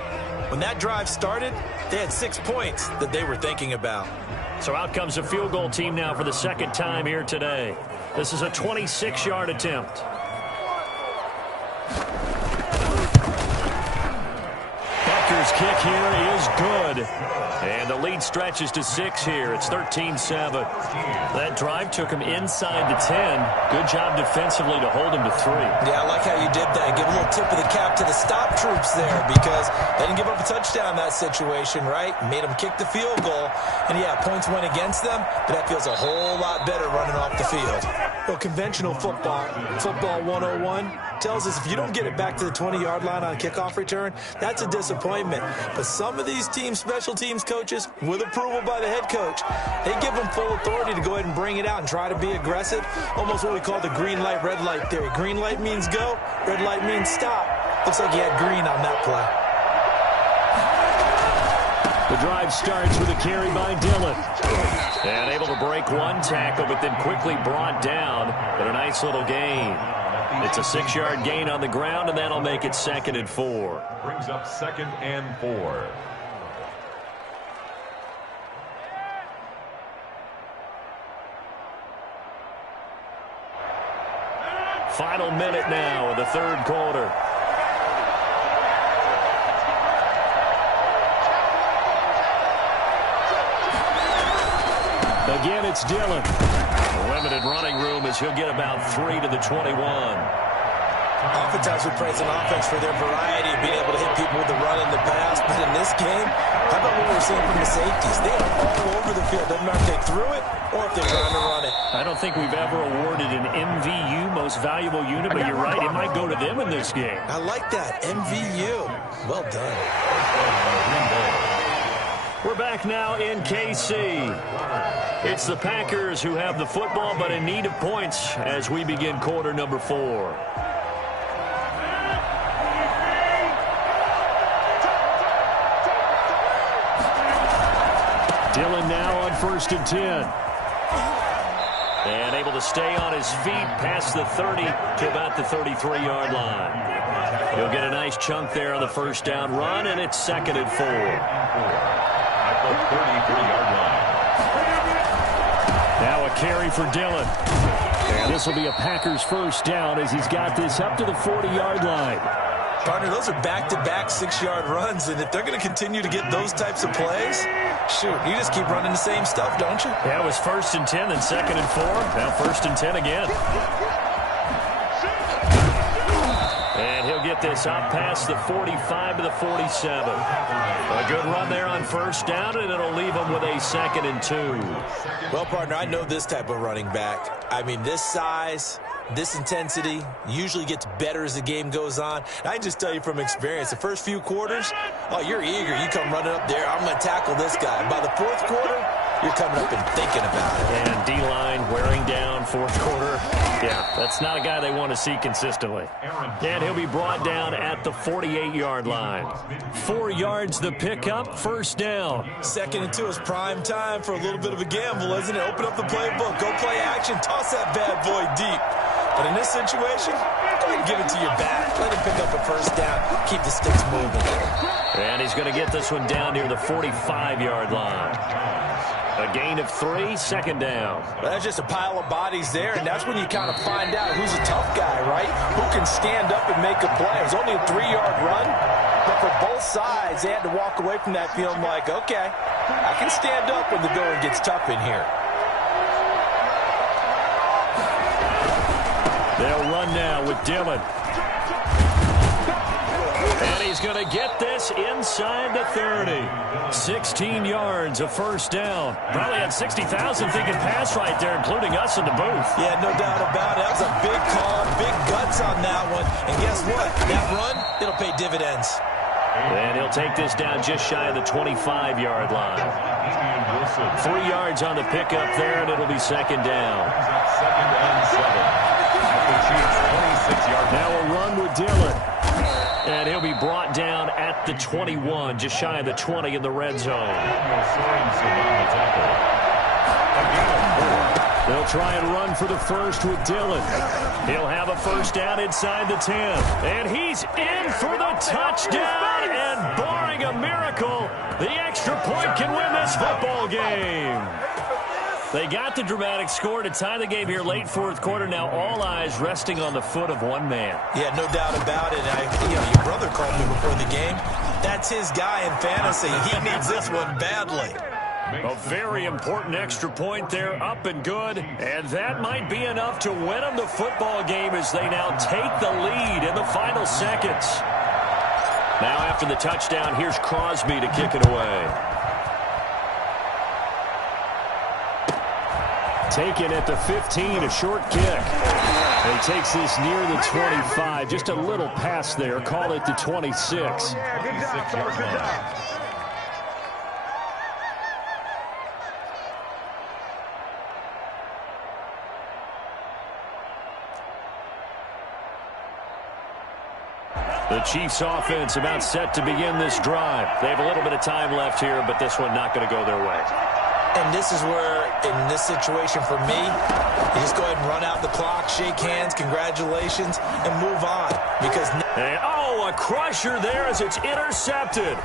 When that drive started, they had 6 points that they were thinking about. So out comes a field goal team now for the 2nd time here today. This is a 26-yard attempt. Packers kick here is good. And the lead stretches to 6 here. It's 13-7. That drive took him inside the 10. Good job defensively to hold him to 3. Yeah, I like how you did that. Give a little tip of the cap to the stop troops there because they didn't give up a touchdown in that situation, right? Made them kick the field goal. And, yeah, points went against them, but that feels a whole lot better running off the field. Well, conventional football 101, tells us if you don't get it back to the 20-yard line on kickoff return, that's a disappointment. But some of these team special teams coaches, with approval by the head coach, they give them full authority to go ahead and bring it out and try to be aggressive. Almost what we call the green light, red light theory. Green light means go, red light means stop. Looks like he had green on that play. The drive starts with a carry by Dillon. And able to break 1 tackle, but then quickly brought down. But a nice little gain. It's a 6-yard gain on the ground, and that'll make it 2nd and 4. Brings up 2nd and 4. Final minute now of the 3rd quarter. Again, it's Dillon. Limited running room as he'll get about 3 to the 21. Oftentimes we praise an offense for their variety of being able to hit people with the run and the pass. But in this game, how about what we're seeing from the safeties? They are all over the field. Doesn't matter if they threw it or if they're trying to run it. I don't think we've ever awarded an MVU, most valuable unit, but you're right. It might go to them in this game. I like that. MVU. Well done. We're back now in KC. It's the Packers who have the football, but in need of points as we begin quarter number 4. Dillon now on 1st and 10. And able to stay on his feet past the 30 to about the 33-yard line. He'll get a nice chunk there on the 1st down run, and it's 2nd and 4. At the 33-yard line. Now a carry for Dillon. And this will be a Packers 1st down as he's got this up to the 40-yard line. Partner, those are back-to-back 6-yard runs, and if they're going to continue to get those types of plays, shoot, you just keep running the same stuff, don't you? Yeah, it was 1st and 10, then 2nd and 4. Now 1st and 10 again. And he'll get this up past the 45 to the 47. A good run there on 1st down, and it'll leave him with a 2nd and 2. Well, partner, I know this type of running back. I mean, this size, this intensity usually gets better as the game goes on. I can just tell you from experience, the first few quarters, oh, you're eager. You come running up there, I'm going to tackle this guy. By the 4th quarter, you're coming up and thinking about it. And D-line wearing down 4th quarter. Yeah, that's not a guy they want to see consistently. And he'll be brought down at the 48-yard line. 4 yards the pickup, 1st down. 2nd and 2 is prime time for a little bit of a gamble, isn't it? Open up the playbook, go play action, toss that bad boy deep. But in this situation, go ahead and give it to your back. Let him pick up a 1st down, keep the sticks moving. And he's going to get this one down near the 45-yard line. A gain of 3, 2nd down. Well, that's just a pile of bodies there, and that's when you kind of find out who's a tough guy, right? Who can stand up and make a play. It was only a 3-yard run, but for both sides, they had to walk away from that feeling like, okay, I can stand up when the going gets tough in here. They'll run now with Dillon. And he's going to get this inside the 30. 16 yards, a 1st down. Probably had 60,000 thinking pass right there, including us in the booth. Yeah, no doubt about it. That was a big call, big guts on that one. And guess what? That run, it'll pay dividends. And he'll take this down just shy of the 25-yard line. 3 yards on the pickup there, and it'll be 2nd down. 2nd and 7. Now a run with Dillon. And he'll be brought down at the 21, just shy of the 20 in the red zone. They'll try and run for the 1st with Dillon. He'll have a 1st down inside the 10. And he's in for the touchdown. And barring a miracle, the extra point can win this football game. They got the dramatic score to tie the game here late 4th quarter. Now all eyes resting on the foot of one man. Yeah, no doubt about it. Your brother called me before the game. That's his guy in fantasy. He needs this one badly. A very important extra point there, up and good. And that might be enough to win them the football game as they now take the lead in the final seconds. Now after the touchdown, here's Crosby to kick it away. Taken at the 15, a short kick. He takes this near the 25. Just a little pass there. Call it the 26. The Chiefs offense about set to begin this drive. They have a little bit of time left here, but this one not going to go their way. And this is where, in this situation for me, you just go ahead and run out the clock, shake hands, congratulations, and move on. Because and, oh, a crusher there as it's intercepted.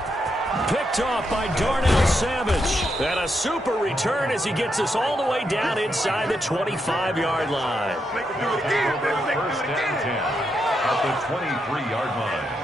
Picked off by Darnell Savage. And a super return as he gets us all the way down inside the 25-yard line. 1st and 10 at the 23-yard line.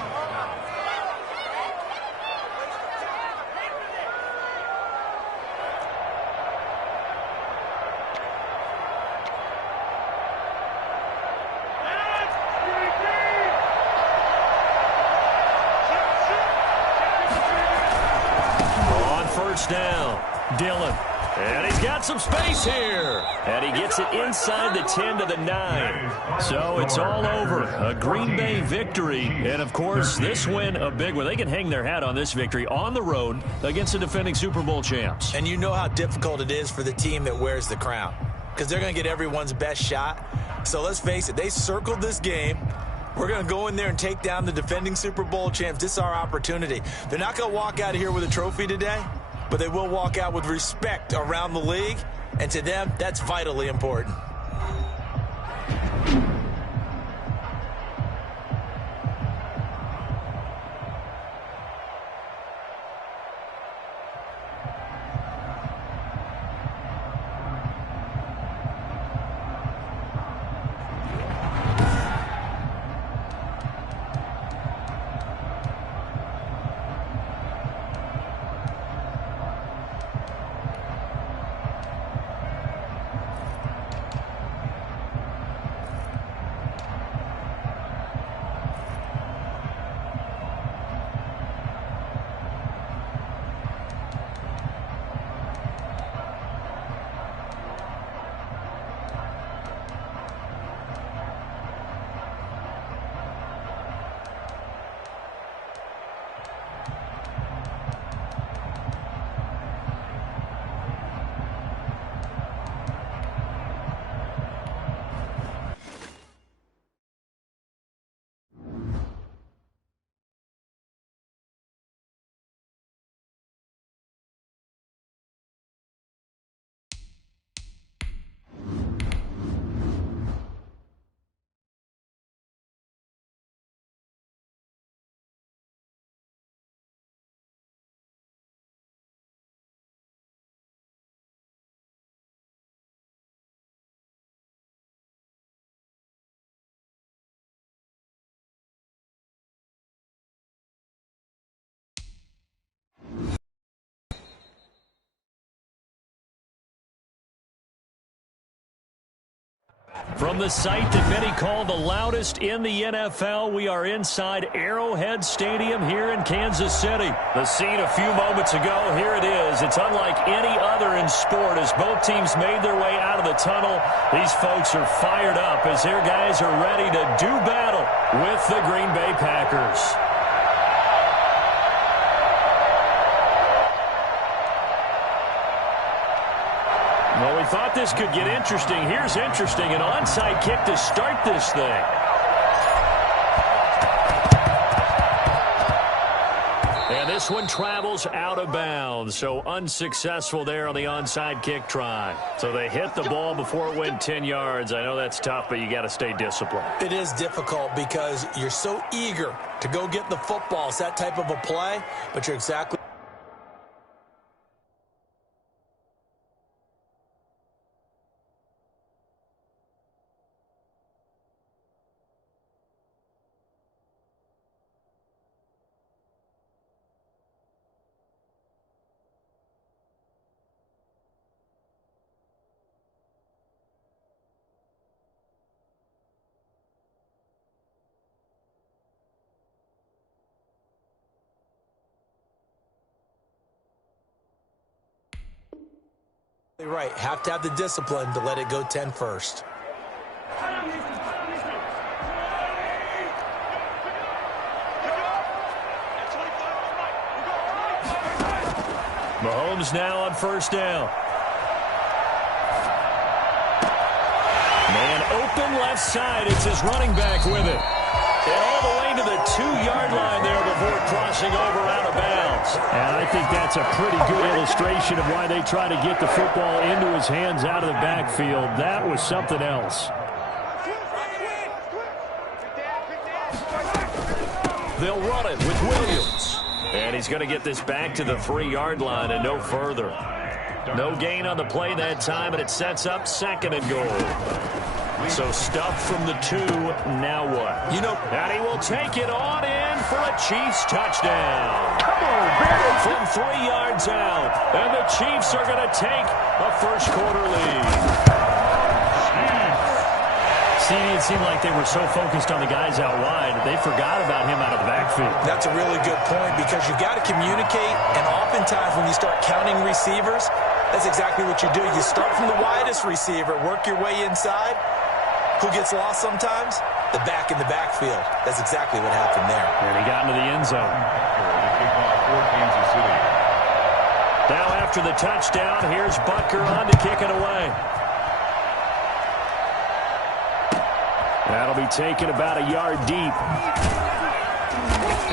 Down, Dillon. And he's got some space here. And he gets it inside the 10 to the 9. So it's all over. A Green Bay victory. And, of course, this win, a big one. They can hang their hat on this victory on the road against the defending Super Bowl champs. And you know how difficult it is for the team that wears the crown. Because they're going to get everyone's best shot. So let's face it, they circled this game. We're going to go in there and take down the defending Super Bowl champs. This is our opportunity. They're not going to walk out of here with a trophy today, but they will walk out with respect around the league, and to them, that's vitally important. From the site that many call the loudest in the NFL, we are inside Arrowhead Stadium here in Kansas City. The scene a few moments ago, here it is. It's unlike any other in sport as both teams made their way out of the tunnel. These folks are fired up as their guys are ready to do battle with the Green Bay Packers. Well, we thought this could get interesting. Here's interesting. An onside kick to start this thing. And this one travels out of bounds. So unsuccessful there on the onside kick try. So they hit the ball before it went 10 yards. I know that's tough, but you got to stay disciplined. It is difficult because you're so eager to go get the football. It's that type of a play, but you're exactly right. Have to have the discipline to let it go 10 first. Mahomes now on first down. Man open left side. It's his running back with it. And all the way to the 2-yard line there before crossing over out of bounds. And I think that's a pretty good illustration of why they try to get the football into his hands out of the backfield. That was something else. They'll run it with Williams. And he's going to get this back to the 3-yard line and no further. No gain on the play that time, and it sets up 2nd and goal. So stuff from the 2, now what? And he will take it on in for a Chiefs touchdown. Come on, baby. From 3 yards out. And the Chiefs are going to take a first-quarter lead. See, it seemed like they were so focused on the guys out wide, they forgot about him out of the backfield. That's a really good point because you've got to communicate, and oftentimes when you start counting receivers, that's exactly what you do. You start from the widest receiver, work your way inside. Who gets lost sometimes? The back in the backfield. That's exactly what happened there. And he got into the end zone. Now after the touchdown, here's Butker on to kick it away. That'll be taken about a yard deep.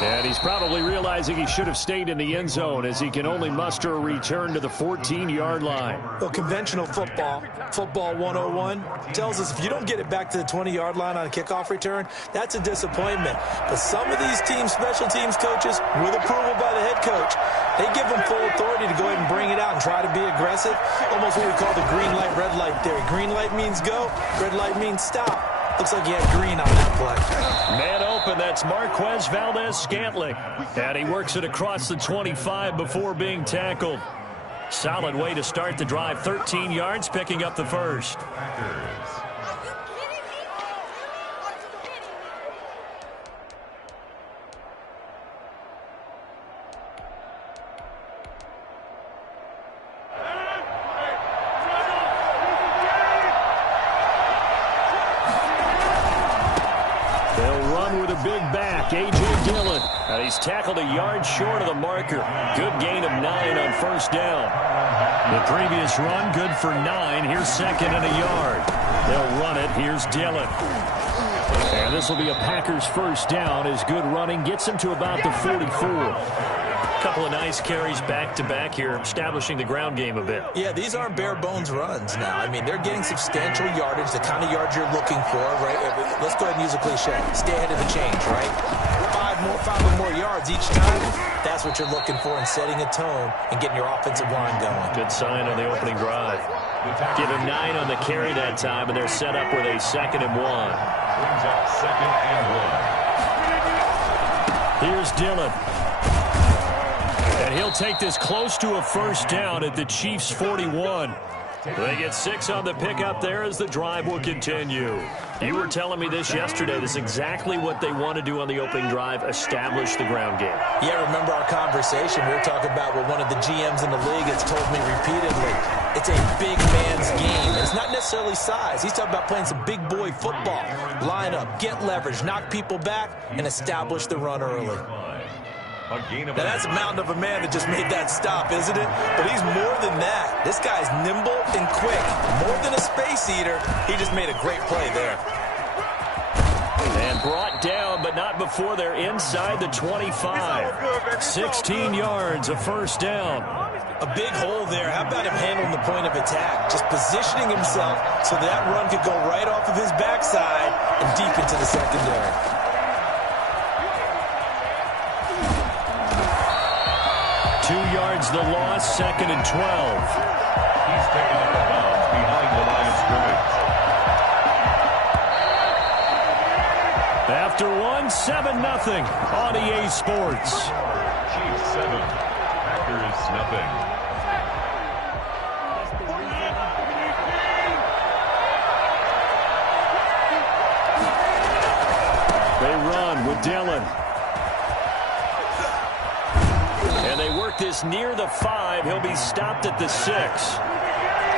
And he's probably realizing he should have stayed in the end zone as he can only muster a return to the 14-yard line. Well, conventional football 101, tells us if you don't get it back to the 20-yard line on a kickoff return, that's a disappointment. But some of these teams, special teams coaches, with approval by the head coach, they give them full authority to go ahead and bring it out and try to be aggressive. Almost what we call the green light, red light theory. Green light means go, red light means stop. Looks like he had green on that play. Man open, that's Marquez Valdez-Scantling. And he works it across the 25 before being tackled. Solid way to start the drive. 13 yards, picking up the first. A.J. Dillon. And he's tackled a yard short of the marker. Good gain of 9 on first down. The previous run, good for 9. Here's 2nd and a yard. They'll run it. Here's Dillon. And this will be a Packers first down as good running gets him to about the 44. Couple of nice carries back-to-back here, establishing the ground game a bit. Yeah, these aren't bare-bones runs now. I mean, they're getting substantial yardage, the kind of yards you're looking for, right? Let's go ahead and use a cliche. Stay ahead of the change, right? 5 or more yards each time. That's what you're looking for in setting a tone and getting your offensive line going. Good sign on the opening drive. Give him 9 on the carry that time, and they're set up with a 2nd and 1. Brings up 2nd and 1. Here's Dillon. And he'll take this close to a first down at the Chiefs' 41. They get 6 on the pickup there as the drive will continue. You were telling me this yesterday. This is exactly what they want to do on the opening drive, establish the ground game. Yeah, remember our conversation. We were talking about what one of the GMs in the league has told me repeatedly. It's a big man's game. It's not necessarily size. He's talking about playing some big boy football. Line up, get leverage, knock people back, and establish the run early. Now, that's a mountain of a man that just made that stop, isn't it? But he's more than that. This guy's nimble and quick. More than a space eater, he just made a great play there. And brought down, but not before they're inside the 25. 16 yards, a first down. A big hole there. How about him handling the point of attack? Just positioning himself so that run could go right off of his backside and deep into the secondary. 2 yards the loss, 2nd and 12. He's taken out of bounds behind the line of scrimmage. After 7-0 on EA Sports. Chiefs 7, Packers nothing. They run with Dillon. And they work this near the 5. He'll be stopped at the 6.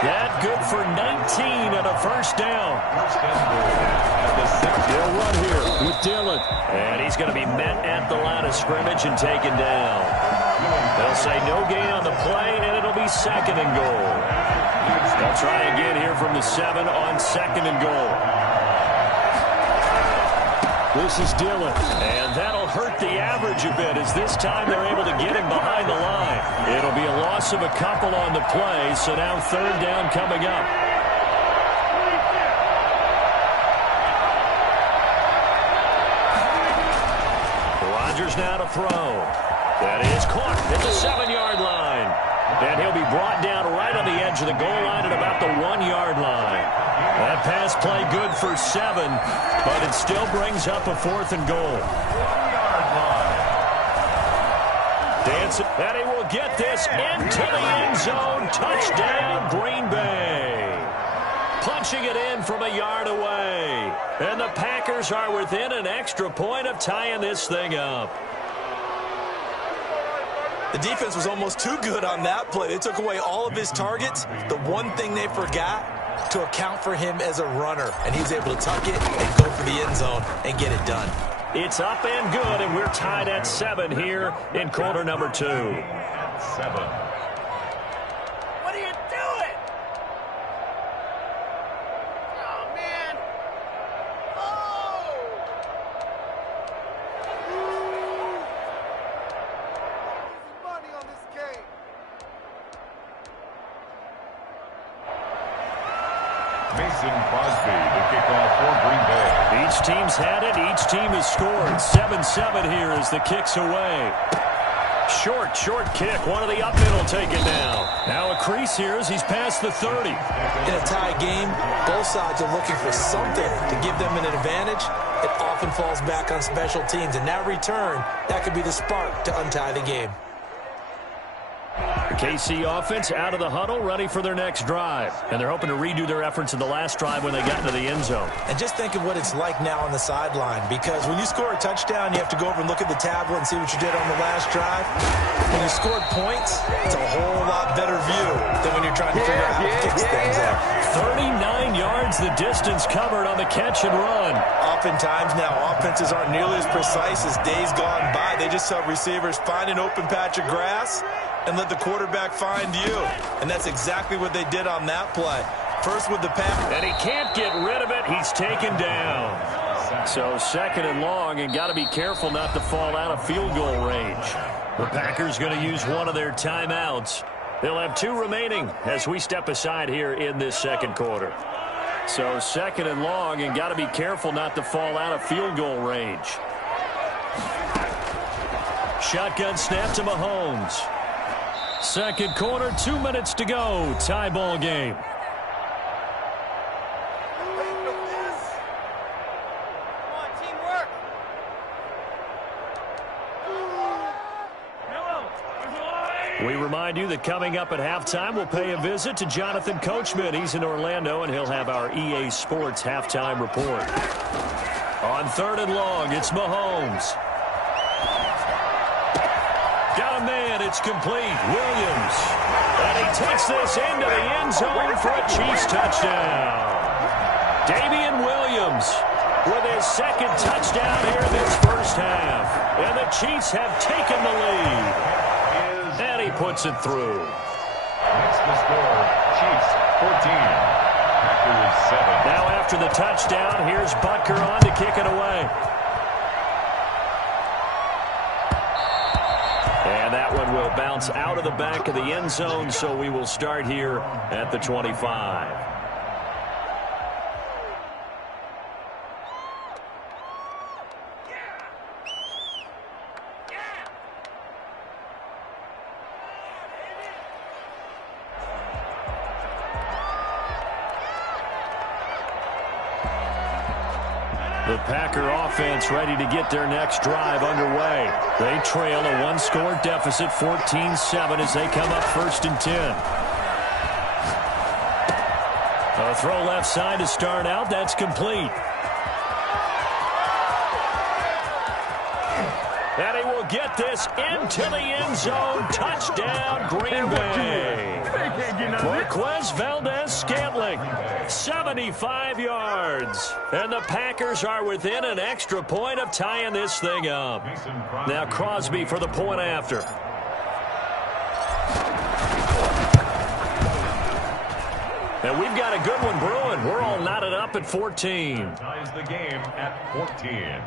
That good for 19 and a first down. They'll run here with Dillon. And he's going to be met at the line of scrimmage and taken down. They'll say no gain on the play, and it'll be 2nd and goal. They'll try again here from the 7 on 2nd and goal. This is Dillon, and that'll hurt the average a bit as this time they're able to get him behind the line. It'll be a loss of a couple on the play, so now 3rd down coming up. Rodgers now to throw. That is caught at the 7-yard line. And he'll be brought down right on the edge of the goal line at about the 1-yard line. That pass play good for 7, but it still brings up a 4th and goal. Dancing, and he will get this into the end zone. Touchdown, Green Bay. Punching it in from a yard away. And the Packers are within an extra point of tying this thing up. The defense was almost too good on that play. They took away all of his targets. The one thing they forgot, to account for him as a runner. And he's able to tuck it and go for the end zone and get it done. It's up and good, and we're tied at 7 here in quarter number 2. 7. What are you doing? Oh, man. Oh! Money on this game. Mason Crosby, the kickoff for Green Bay. Each team's had it. Each team has scored. 7-7 here as the kick's away. Short kick. One of the up middle take it now. Now a crease here as he's past the 30. In a tie game, both sides are looking for something to give them an advantage. It often falls back on special teams. And that return, that could be the spark to untie the game. The KC offense out of the huddle, ready for their next drive. And they're hoping to redo their efforts in the last drive when they got into the end zone. And just think of what it's like now on the sideline, because when you score a touchdown, you have to go over and look at the tablet and see what you did on the last drive. When you scored points, it's a whole lot better view than when you're trying to figure out how to fix things up. 39 yards the distance covered on the catch and run. Oftentimes now, offenses aren't nearly as precise as days gone by. They just saw receivers find an open patch of grass and let the quarterback find you. And that's exactly what they did on that play. First with the pass. And he can't get rid of it. He's taken down. So 2nd and long, and got to be careful not to fall out of field goal range. The Packers going to use one of their timeouts. They'll have 2 remaining as we step aside here in this 2nd quarter. So 2nd and long, and got to be careful not to fall out of field goal range. Shotgun snap to Mahomes. 2nd quarter, 2 minutes to go. Tie ball game. We remind you that coming up at halftime, we'll pay a visit to Jonathan Coachman. He's in Orlando, and he'll have our EA Sports halftime report. On 3rd and long, it's Mahomes. Got a man, it's complete. Williams. And he takes this into the end zone for a Chiefs touchdown. Damian Williams with his 2nd touchdown here this first half. And the Chiefs have taken the lead. And he puts it through. Makes the score, Chiefs 14, Packers 7. Now after the touchdown, here's Butker on to kick it away. And that one will bounce out of the back of the end zone, so we will start here at the 25. The Packer offense ready to get their next drive underway. They trail a 1-score deficit, 14-7, as they come up 1st and 10. A throw left side to start out. That's complete. And he will get this into the end zone. Touchdown, Green Bay. Marquez Valdez-Scantling, 75 yards. And the Packers are within an extra point of tying this thing up. Now Crosby for the point after. And we've got a good one brewing. We're all knotted up at 14. Ties the game at 14.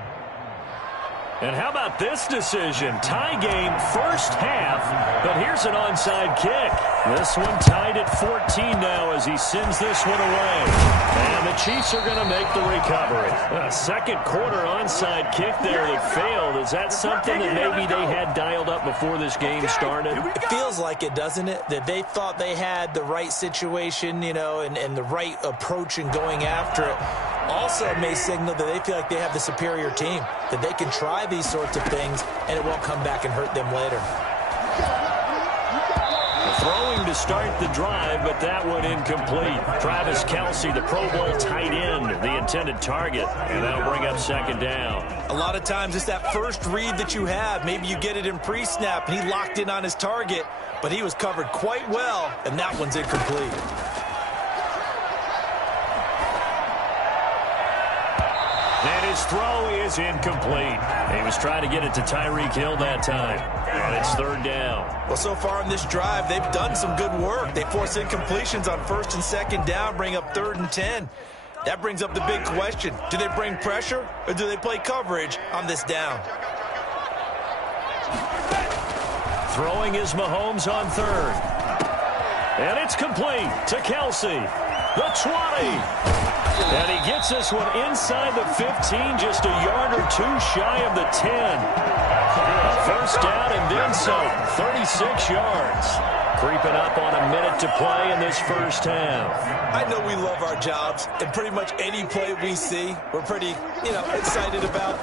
And how about this decision? Tie game first half, but here's an onside kick. This one tied at 14 now as he sends this one away. And the Chiefs are going to make the recovery. A 2nd quarter onside kick there that failed. Is that something that maybe they had dialed up before this game started? It feels like it, doesn't it? That they thought they had the right situation, you know, and the right approach in going after it. Also may signal that they feel like they have the superior team, that they can try these sorts of things and it won't come back and hurt them later. Throwing to start the drive, but that one incomplete. Travis Kelce, the Pro Bowl tight end, the intended target, and that'll bring up 2nd down. A lot of times it's that first read that you have. Maybe you get it in pre-snap and he locked in on his target, but he was covered quite well, and that one's incomplete. And his throw is incomplete. He was trying to get it to Tyreek Hill that time. And it's 3rd down. Well, so far in this drive, they've done some good work. They force incompletions on 1st and 2nd down, bring up 3rd and 10. That brings up the big question. Do they bring pressure or do they play coverage on this down? Throwing is Mahomes on 3rd. And it's complete to Kelce. The 20. And he gets this one inside the 15, just a yard or 2 shy of the 10. A 1st down and then some, 36 yards. Creeping up on a minute to play in this first half. I know we love our jobs, and pretty much any play we see, we're pretty, excited about.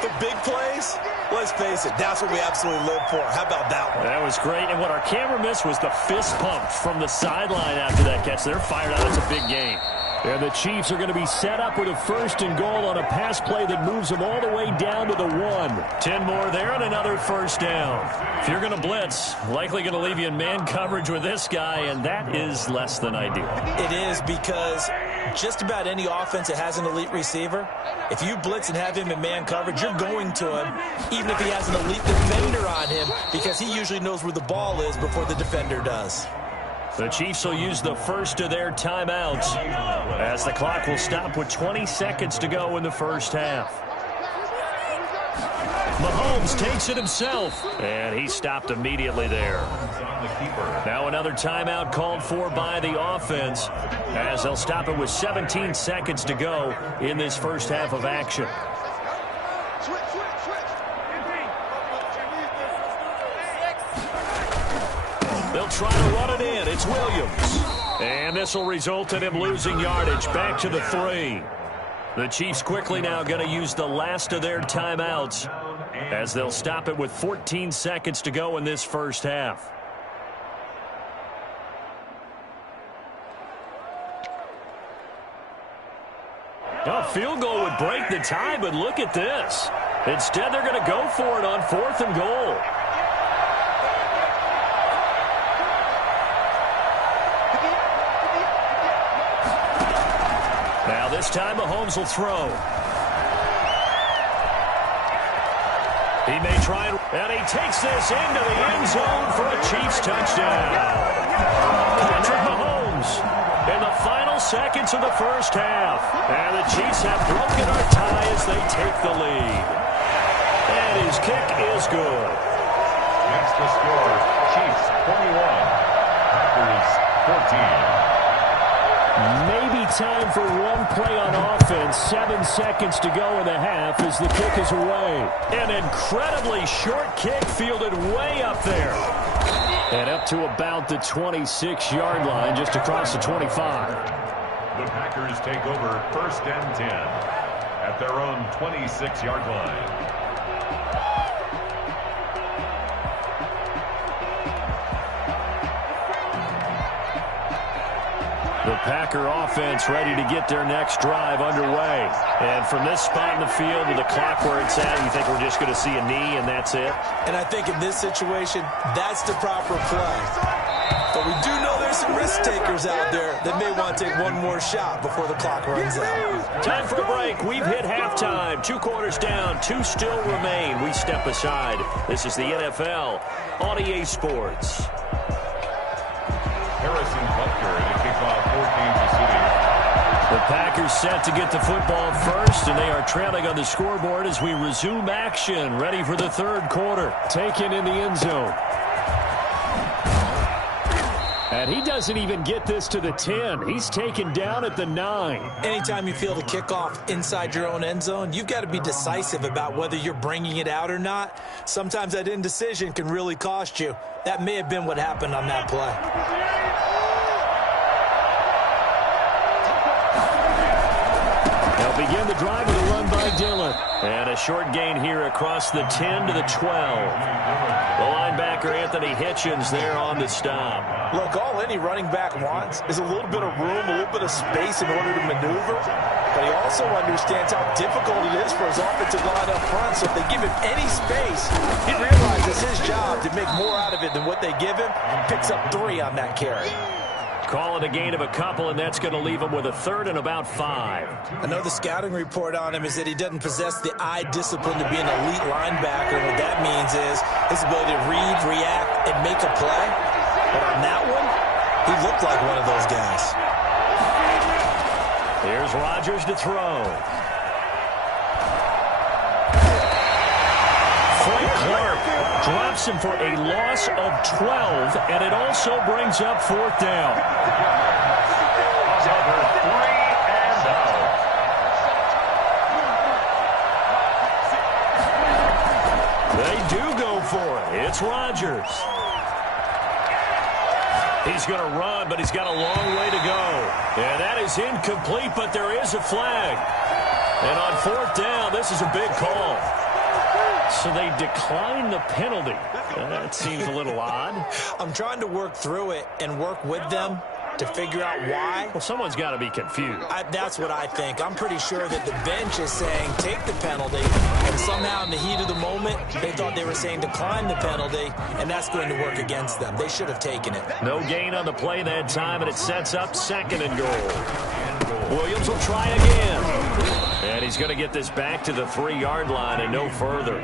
The big plays, let's face it, that's what we absolutely live for. How about that one? That was great, and what our camera missed was the fist pump from the sideline after that catch. They're fired out. It's a big game. And the Chiefs are going to be set up with a 1st and goal on a pass play that moves them all the way down to the 1. 10 more there and another 1st down. If you're going to blitz, likely going to leave you in man coverage with this guy, and that is less than ideal. It is, because just about any offense that has an elite receiver, if you blitz and have him in man coverage, you're going to him, even if he has an elite defender on him, because he usually knows where the ball is before the defender does. The Chiefs will use the first of their timeouts as the clock will stop with 20 seconds to go in the first half. Mahomes takes it himself, and he stopped immediately there. Now another timeout called for by the offense as they'll stop it with 17 seconds to go in this first half of action. They'll try to run it in. It's Williams. And this will result in him losing yardage back to the 3. The Chiefs quickly now going to use the last of their timeouts as they'll stop it with 14 seconds to go in this first half. A field goal would break the tie, but look at this. Instead, they're going to go for it on 4th and goal. Now this time Mahomes will throw. He may try and he takes this into the end zone for a Chiefs touchdown. Patrick Mahomes in the final seconds of the first half. And the Chiefs have broken our tie as they take the lead. And his kick is good. Makes the score Chiefs 21, Packers 14. Maybe time for one play on offense. 7 seconds to go in the half as the kick is away. An incredibly short kick fielded way up there. And up to about the 26-yard line, just across the 25. The Packers take over 1st and 10 at their own 26-yard line. The Packer offense ready to get their next drive underway. And from this spot in the field with the clock where it's at, you think we're just going to see a knee and that's it? And I think in this situation, that's the proper play. But we do know there's some risk takers out there that may want to take one more shot before the clock runs out. Time for a break. We've hit halftime. 2 quarters down. 2 still remain. We step aside. This is the NFL on EA Sports. Harrison Butker to kick off for Kansas City. The Packers set to get the football first, and they are trailing on the scoreboard as we resume action, ready for the 3rd quarter. Taken in the end zone. And he doesn't even get this to the 10. He's taken down at the 9. Anytime you feel the kickoff inside your own end zone, you've got to be decisive about whether you're bringing it out or not. Sometimes that indecision can really cost you. That may have been what happened on that play. They'll begin the drive with a run by Dillon. And a short gain here across the 10 to the 12. The linebacker, Anthony Hitchens, there on the stop. Look, all any running back wants is a little bit of room, a little bit of space in order to maneuver. But he also understands how difficult it is for his offensive line up front. So if they give him any space, he realizes his job to make more out of it than what they give him. Picks up 3 on that carry. Call it a gain of a couple, and that's going to leave him with a 3rd and about 5. I know the scouting report on him is that he doesn't possess the eye discipline to be an elite linebacker. And what that means is his ability to read, react, and make a play. But on that one, he looked like one of those guys. Here's Rodgers to throw. Frank Clark drops him for a loss of 12, and it also brings up 4th down. Another 3 and out. They do go for it. It's Rodgers. He's going to run, but he's got a long way to go. And that is incomplete, but there is a flag. And on 4th down, this is a big call. So they decline the penalty. That seems a little odd. I'm trying to work through it and work with them to figure out why. Well, someone's got to be confused. That's what I think. I'm pretty sure that the bench is saying take the penalty, and somehow in the heat of the moment, they thought they were saying decline the penalty, and that's going to work against them. They should have taken it. No gain on the play that time, and it sets up 2nd and goal. Williams will try again. And he's going to get this back to the 3-yard line and no further.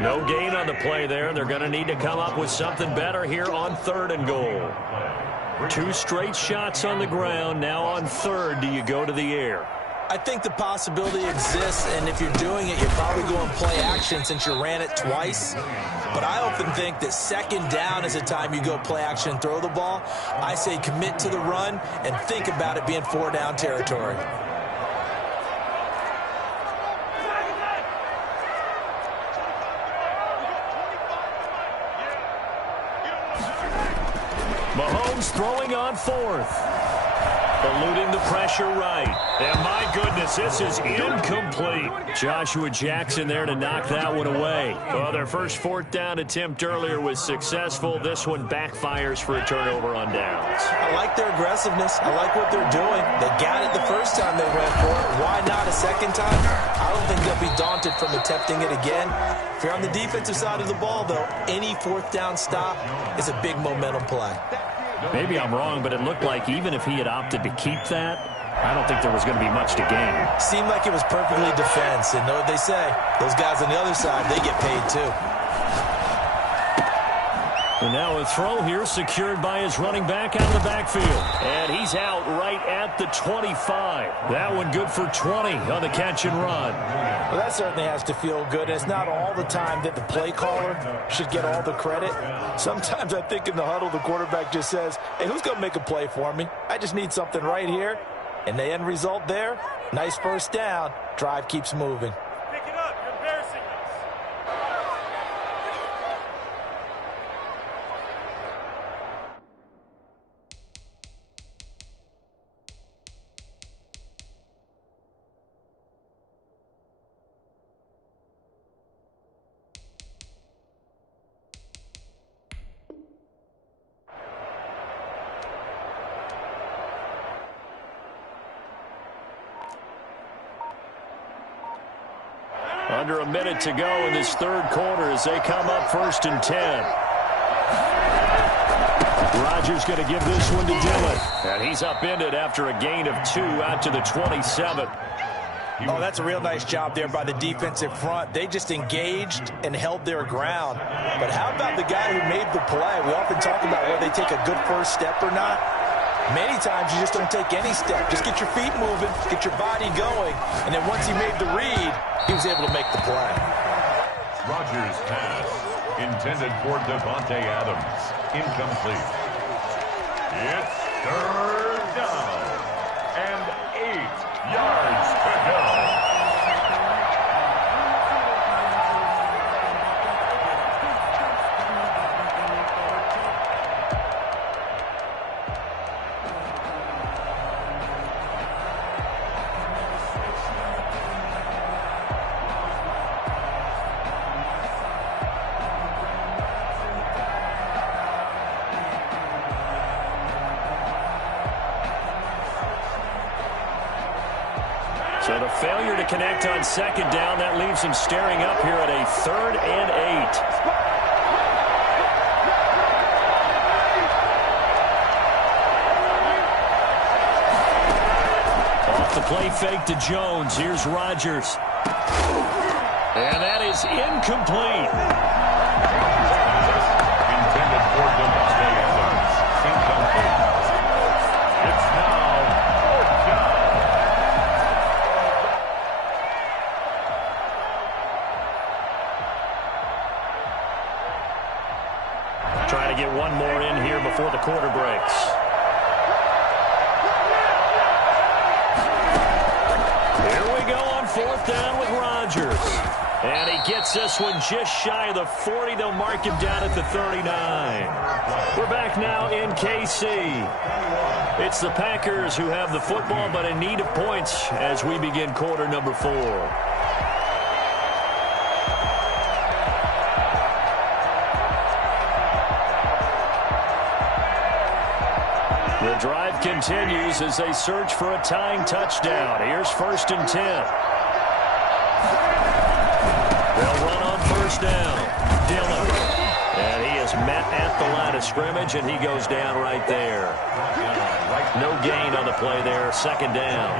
No gain on the play there. They're going to need to come up with something better here on 3rd and goal. 2 straight shots on the ground. Now on 3rd, do you go to the air? I think the possibility exists, and if you're doing it, you're probably going play action since you ran it twice. But I often think that 2nd down is the time you go play action and throw the ball. I say commit to the run and think about it being 4-down territory. Mahomes throwing on 4th. Eluding the pressure right. And my goodness, this is incomplete. Joshua Jackson there to knock that one away. Well, their first fourth down attempt earlier was successful. This one backfires for a turnover on downs. I like their aggressiveness. I like what they're doing. They got it the first time they went for it. Why not a second time? I don't think they'll be daunted from attempting it again. If you're on the defensive side of the ball, though, any fourth down stop is a big momentum play. Maybe I'm wrong, but it looked like even if he had opted to keep that, I don't think there was going to be much to gain. Seemed like it was perfectly defense. And know what they say? Those guys on the other side, they get paid too. And now a throw here secured by his running back out of the backfield. And he's out right at the 25. That one good for 20 on the catch and run. Well, that certainly has to feel good. And it's not all the time that the play caller should get all the credit. Sometimes I think in the huddle, the quarterback just says, hey, who's going to make a play for me? I just need something right here. And the end result there, nice first down. Drive keeps moving. Pick it up. You're embarrassing us. Under a minute to go in this third quarter as they come up 1st and 10. Rodgers going to give this one to Dillon. And he's upended after a gain of 2 out to the 27. Oh, that's a real nice job there by the defensive front. They just engaged and held their ground. But how about the guy who made the play? We often talk about whether they take a good first step or not. Many times you just don't take any step. Just get your feet moving, get your body going, and then once he made the read, he was able to make the play. Rodgers' pass intended for Devontae Adams. Incomplete. It's 3rd down and 8 yards to go. So the failure to connect on 2nd down, that leaves him staring up here at a 3rd and 8. Off the play fake to Jones. Here's Rodgers. And that is incomplete. Intended for Devontae Adams. Incomplete. It's now 4th down. Trying to get one more in here before the quarter breaks. Here we go on 4th down with Rodgers. And he gets this one just shy of the 40. They'll mark him down at the 39. We're back now in KC. It's the Packers who have the football, but in need of points as we begin quarter number 4. The drive continues as they search for a tying touchdown. Here's 1st and 10. They'll run on 1st down. Dillon. And he is met at the line of scrimmage, and he goes down right there. No gain on the play there. 2nd down.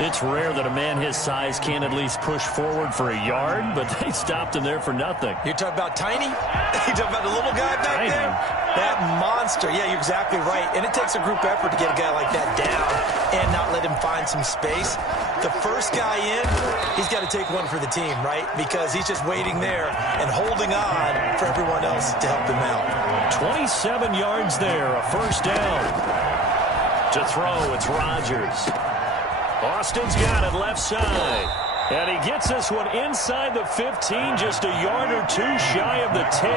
It's rare that a man his size can at least push forward for a yard, but they stopped him there for nothing. You're talking about tiny? You're talking about the little guy back there? That monster. Yeah, you're exactly right. And it takes a group effort to get a guy like that down and not let him find some space. The first guy in, he's got to take one for the team, right? Because he's just waiting there and holding on for everyone else to help him out. 27 yards there, a 1st down. To throw, it's Rodgers. Austin's got it left side. And he gets this one inside the 15, just a yard or 2 shy of the 10.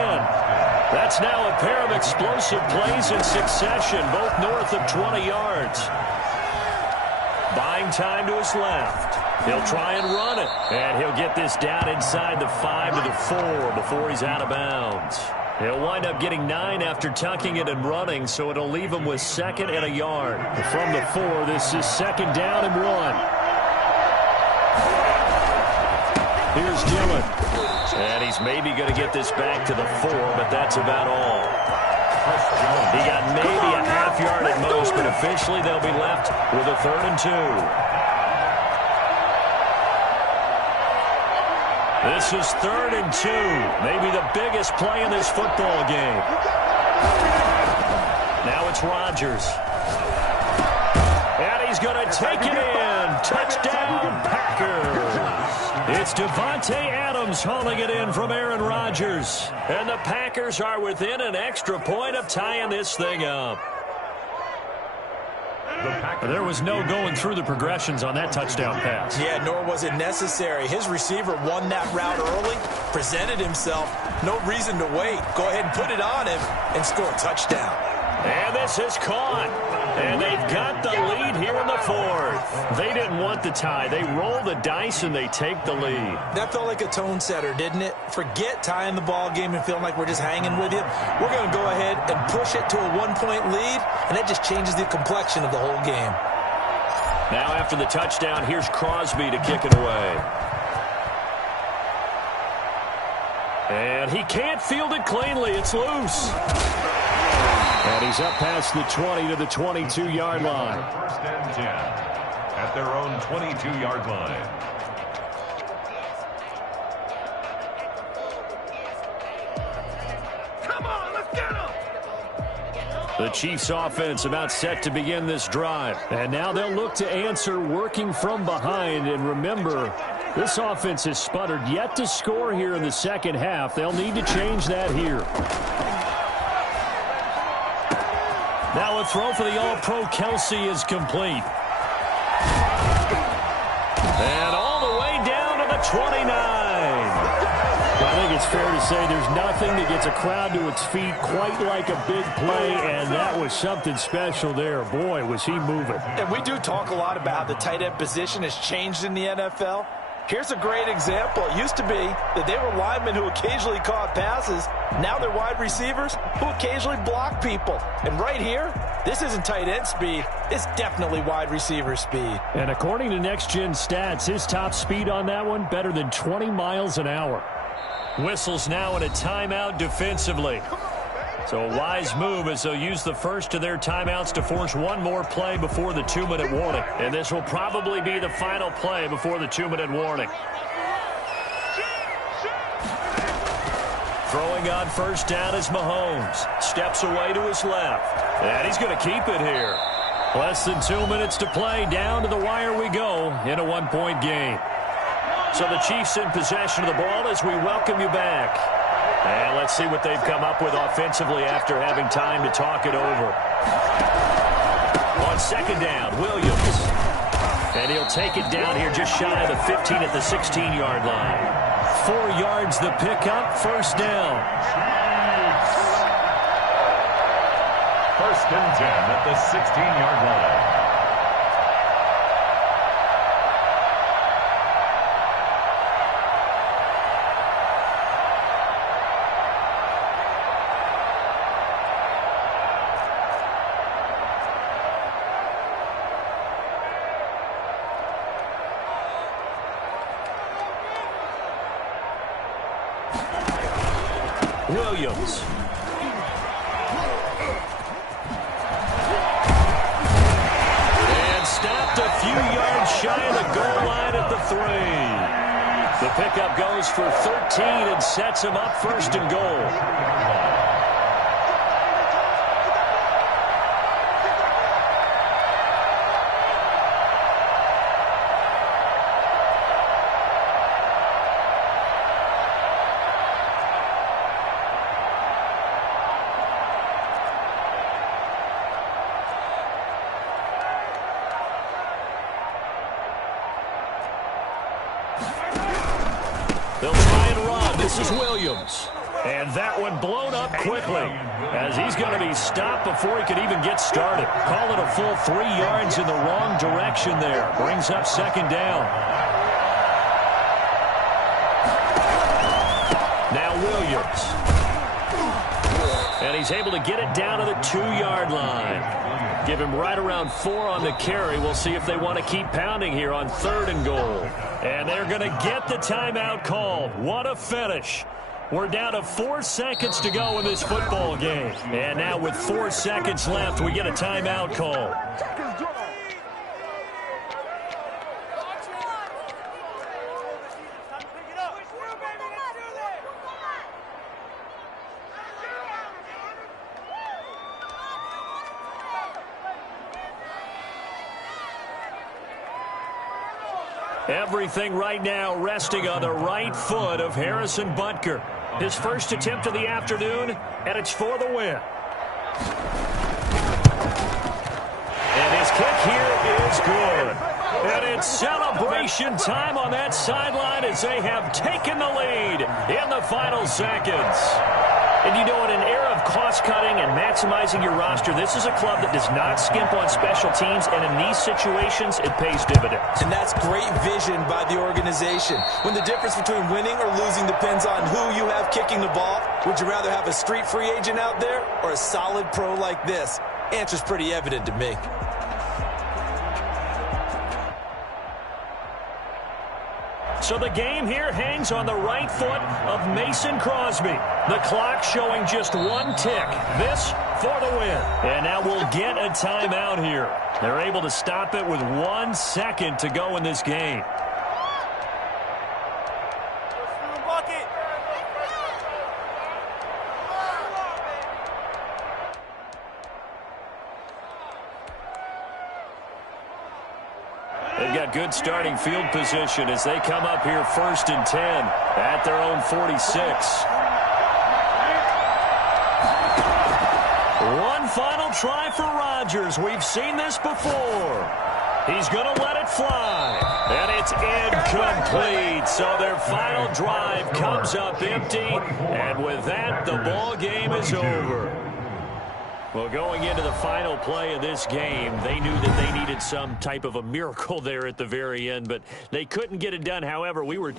That's now a pair of explosive plays in succession, both north of 20 yards. Buying time to his left. He'll try and run it. And he'll get this down inside the 5 to the 4 before he's out of bounds. He'll wind up getting 9 after tucking it and running, so it'll leave him with 2nd and a yard. From the 4, this is 2nd down and 1. Here's Dillon. And he's maybe going to get this back to the 4, but that's about all. He got maybe a half yard at most, but officially they'll be left with a 3rd and 2. This is 3rd and 2, maybe the biggest play in this football game. Now it's Rodgers. And he's going to take it in. Touchdown, Packers. It's Devontae Adams hauling it in from Aaron Rodgers. And the Packers are within an extra point of tying this thing up. There was no going through the progressions on that touchdown pass. Yeah, nor was it necessary. His receiver won that route early, presented himself. No reason to wait. Go ahead and put it on him and score a touchdown. And this is caught. And they've got the lead here in the 4th. They didn't want the tie. They roll the dice and they take the lead. That felt like a tone setter, didn't it? Forget tying the ball game and feeling like we're just hanging with you. We're going to go ahead and push it to a 1-point lead, and that just changes the complexion of the whole game. Now after the touchdown, here's Crosby to kick it away. And he can't field it cleanly. It's loose. And he's up past the 20 to the 22-yard line. 1st and 10 at their own 22-yard line. Come on, let's get him! The Chiefs offense about set to begin this drive. And now they'll look to answer working from behind. And remember, this offense has sputtered yet to score here in the second half. They'll need to change that here. Now a throw for the All-Pro Kelsey is complete. And all the way down to the 29. I think it's fair to say there's nothing that gets a crowd to its feet quite like a big play, and that was something special there. Boy, was he moving. And we do talk a lot about how the tight end position has changed in the NFL. Here's a great example. It used to be that they were linemen who occasionally caught passes. Now they're wide receivers who occasionally block people. And right here, this isn't tight end speed. It's definitely wide receiver speed. And according to Next Gen Stats, his top speed on that one, better than 20 miles an hour. Whistles now in a timeout defensively. So a wise move as they'll use the first of their timeouts to force one more play before the 2-minute warning. And this will probably be the final play before the 2-minute warning. Throwing on 1st down is Mahomes. Steps away to his left. And he's going to keep it here. Less than 2 minutes to play. Down to the wire we go in a 1-point game. So the Chiefs in possession of the ball as we welcome you back. And let's see what they've come up with offensively after having time to talk it over. On 2nd down, Williams. And he'll take it down here just shy of the 15 at the 16-yard line. 4 yards the pickup, 1st down. 1st and 10 at the 16-yard line. Williams. And stopped a few yards shy of the goal line at the 3. The pickup goes for 13 and sets him up 1st and goal. They'll try and run. This is Williams. And that one blown up quickly as he's going to be stopped before he could even get started. Call it a full 3 yards in the wrong direction there. Brings up second down. Now Williams. And he's able to get it down to the 2-yard line. Give him right around 4 on the carry. We'll see if they want to keep pounding here on 3rd and goal. And they're going to get the timeout called. What a finish. We're down to 4 seconds to go in this football game. And now with 4 seconds left, we get a timeout call. Everything right now resting on the right foot of Harrison Butker. His first attempt of the afternoon, and it's for the win. And his kick here is good. And it's celebration time on that sideline as they have taken the lead in the final seconds. And you know, in an era of cost-cutting and maximizing your roster, this is a club that does not skimp on special teams, and in these situations, it pays dividends. And that's great vision by the organization. When the difference between winning or losing depends on who you have kicking the ball, would you rather have a street free agent out there or a solid pro like this? Answer's pretty evident to me. So the game here hangs on the right foot of Mason Crosby. The clock showing just 1 tick. This for the win. And now we'll get a timeout here. They're able to stop it with 1 second to go in this game. They've got good starting field position as they come up here 1st and 10 at their own 46. One final try for Rodgers. We've seen this before. He's going to let it fly. And it's incomplete. So their final drive comes up empty. And with that, the ball game is over. Well, going into the final play of this game, they knew that they needed some type of a miracle there at the very end, but they couldn't get it done. However, we were...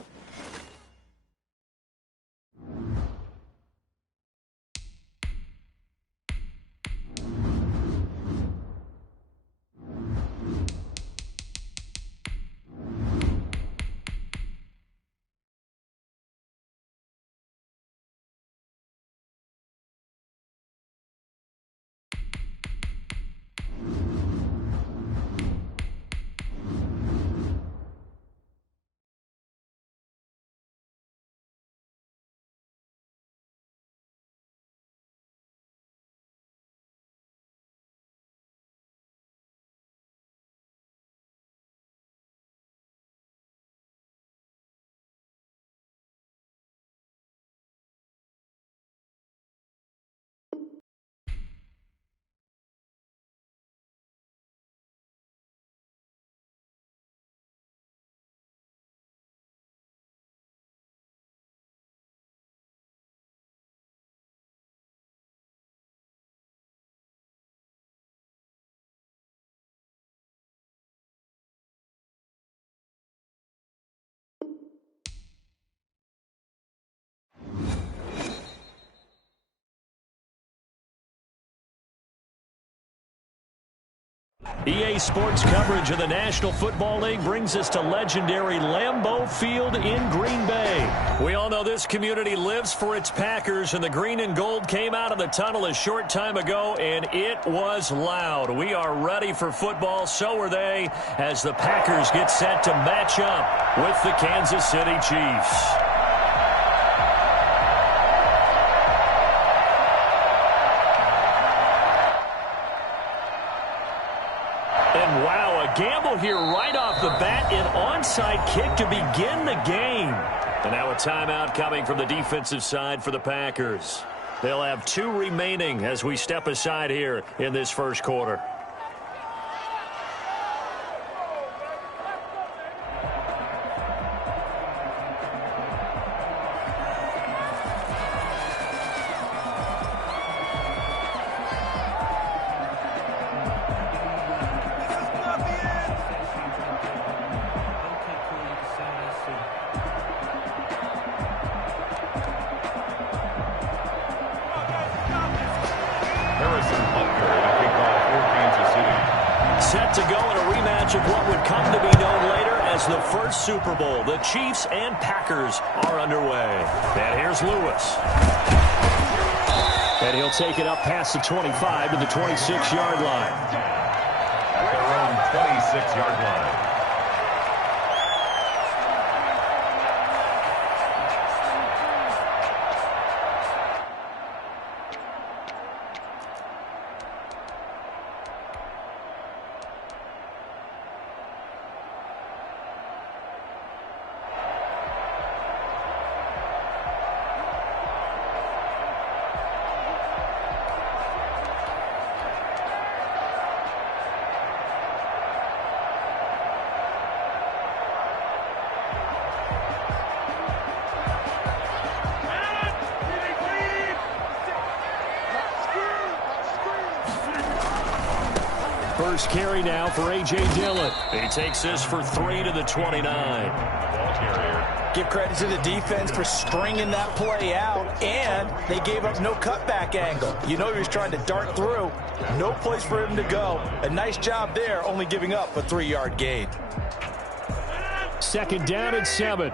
EA Sports coverage of the National Football League brings us to legendary Lambeau Field in Green Bay. We all know this community lives for its Packers, and the green and gold came out of the tunnel a short time ago, and it was loud. We are ready for football, so are they, as the Packers get set to match up with the Kansas City Chiefs. And wow, a gamble here right off the bat, an onside kick to begin the game. And now a timeout coming from the defensive side for the Packers. They'll have 2 remaining as we step aside here in this first quarter. set to go in a rematch of what would come to be known later as the first Super Bowl. The Chiefs and Packers are underway. And here's Lewis. And he'll take it up past the 25 to the 26-yard line. At their own 26-yard line. First carry now for A.J. Dillon. He takes this for 3 to the 29. Ball carrier. Give credit to the defense for stringing that play out, and they gave up no cutback angle. You know he was trying to dart through. No place for him to go. A nice job there, only giving up a 3-yard gain. Second down and 7.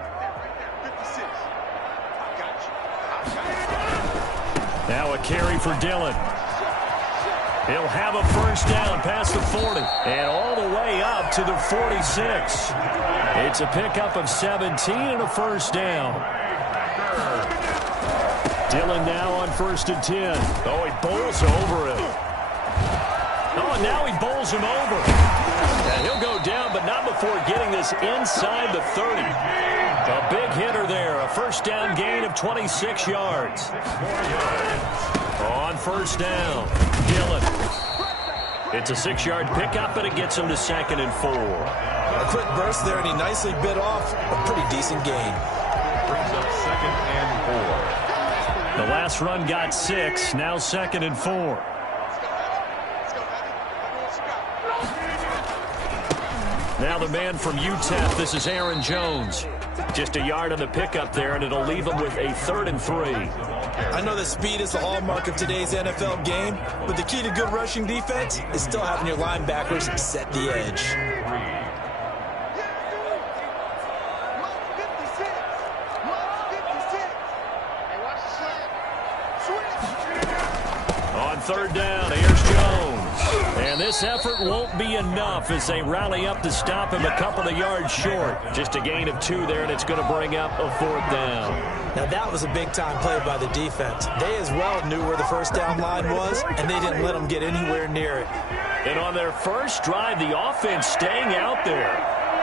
Now a carry for Dillon. He'll have a first down past the 40 and all the way up to the 46. It's a pickup of 17 and a first down. Dillon now on 1st and 10. Oh, he bowls over him. Oh, and now he bowls him over. And he'll go down, but not before getting this inside the 30. A big hitter there. A first down gain of 26 yards. On first down, Dillon. It's a 6-yard pickup, and it gets him to 2nd and 4. A quick burst there, and he nicely bit off a pretty decent gain. Brings up 2nd and 4. The last run got 6, now 2nd and 4. Now the man from UTEP, this is Aaron Jones. Just a yard on the pickup there, and it'll leave him with a 3rd and 3. I know that speed is the hallmark of today's NFL game, but the key to good rushing defense is still having your linebackers set the edge. On 3rd down, here's Jones. And this effort won't be enough as they rally up to stop him a couple of yards short. Just a gain of 2 there, and it's going to bring up a 4th down. Now that was a big-time play by the defense. They as well knew where the first down line was, and they didn't let them get anywhere near it. And on their first drive, the offense staying out there.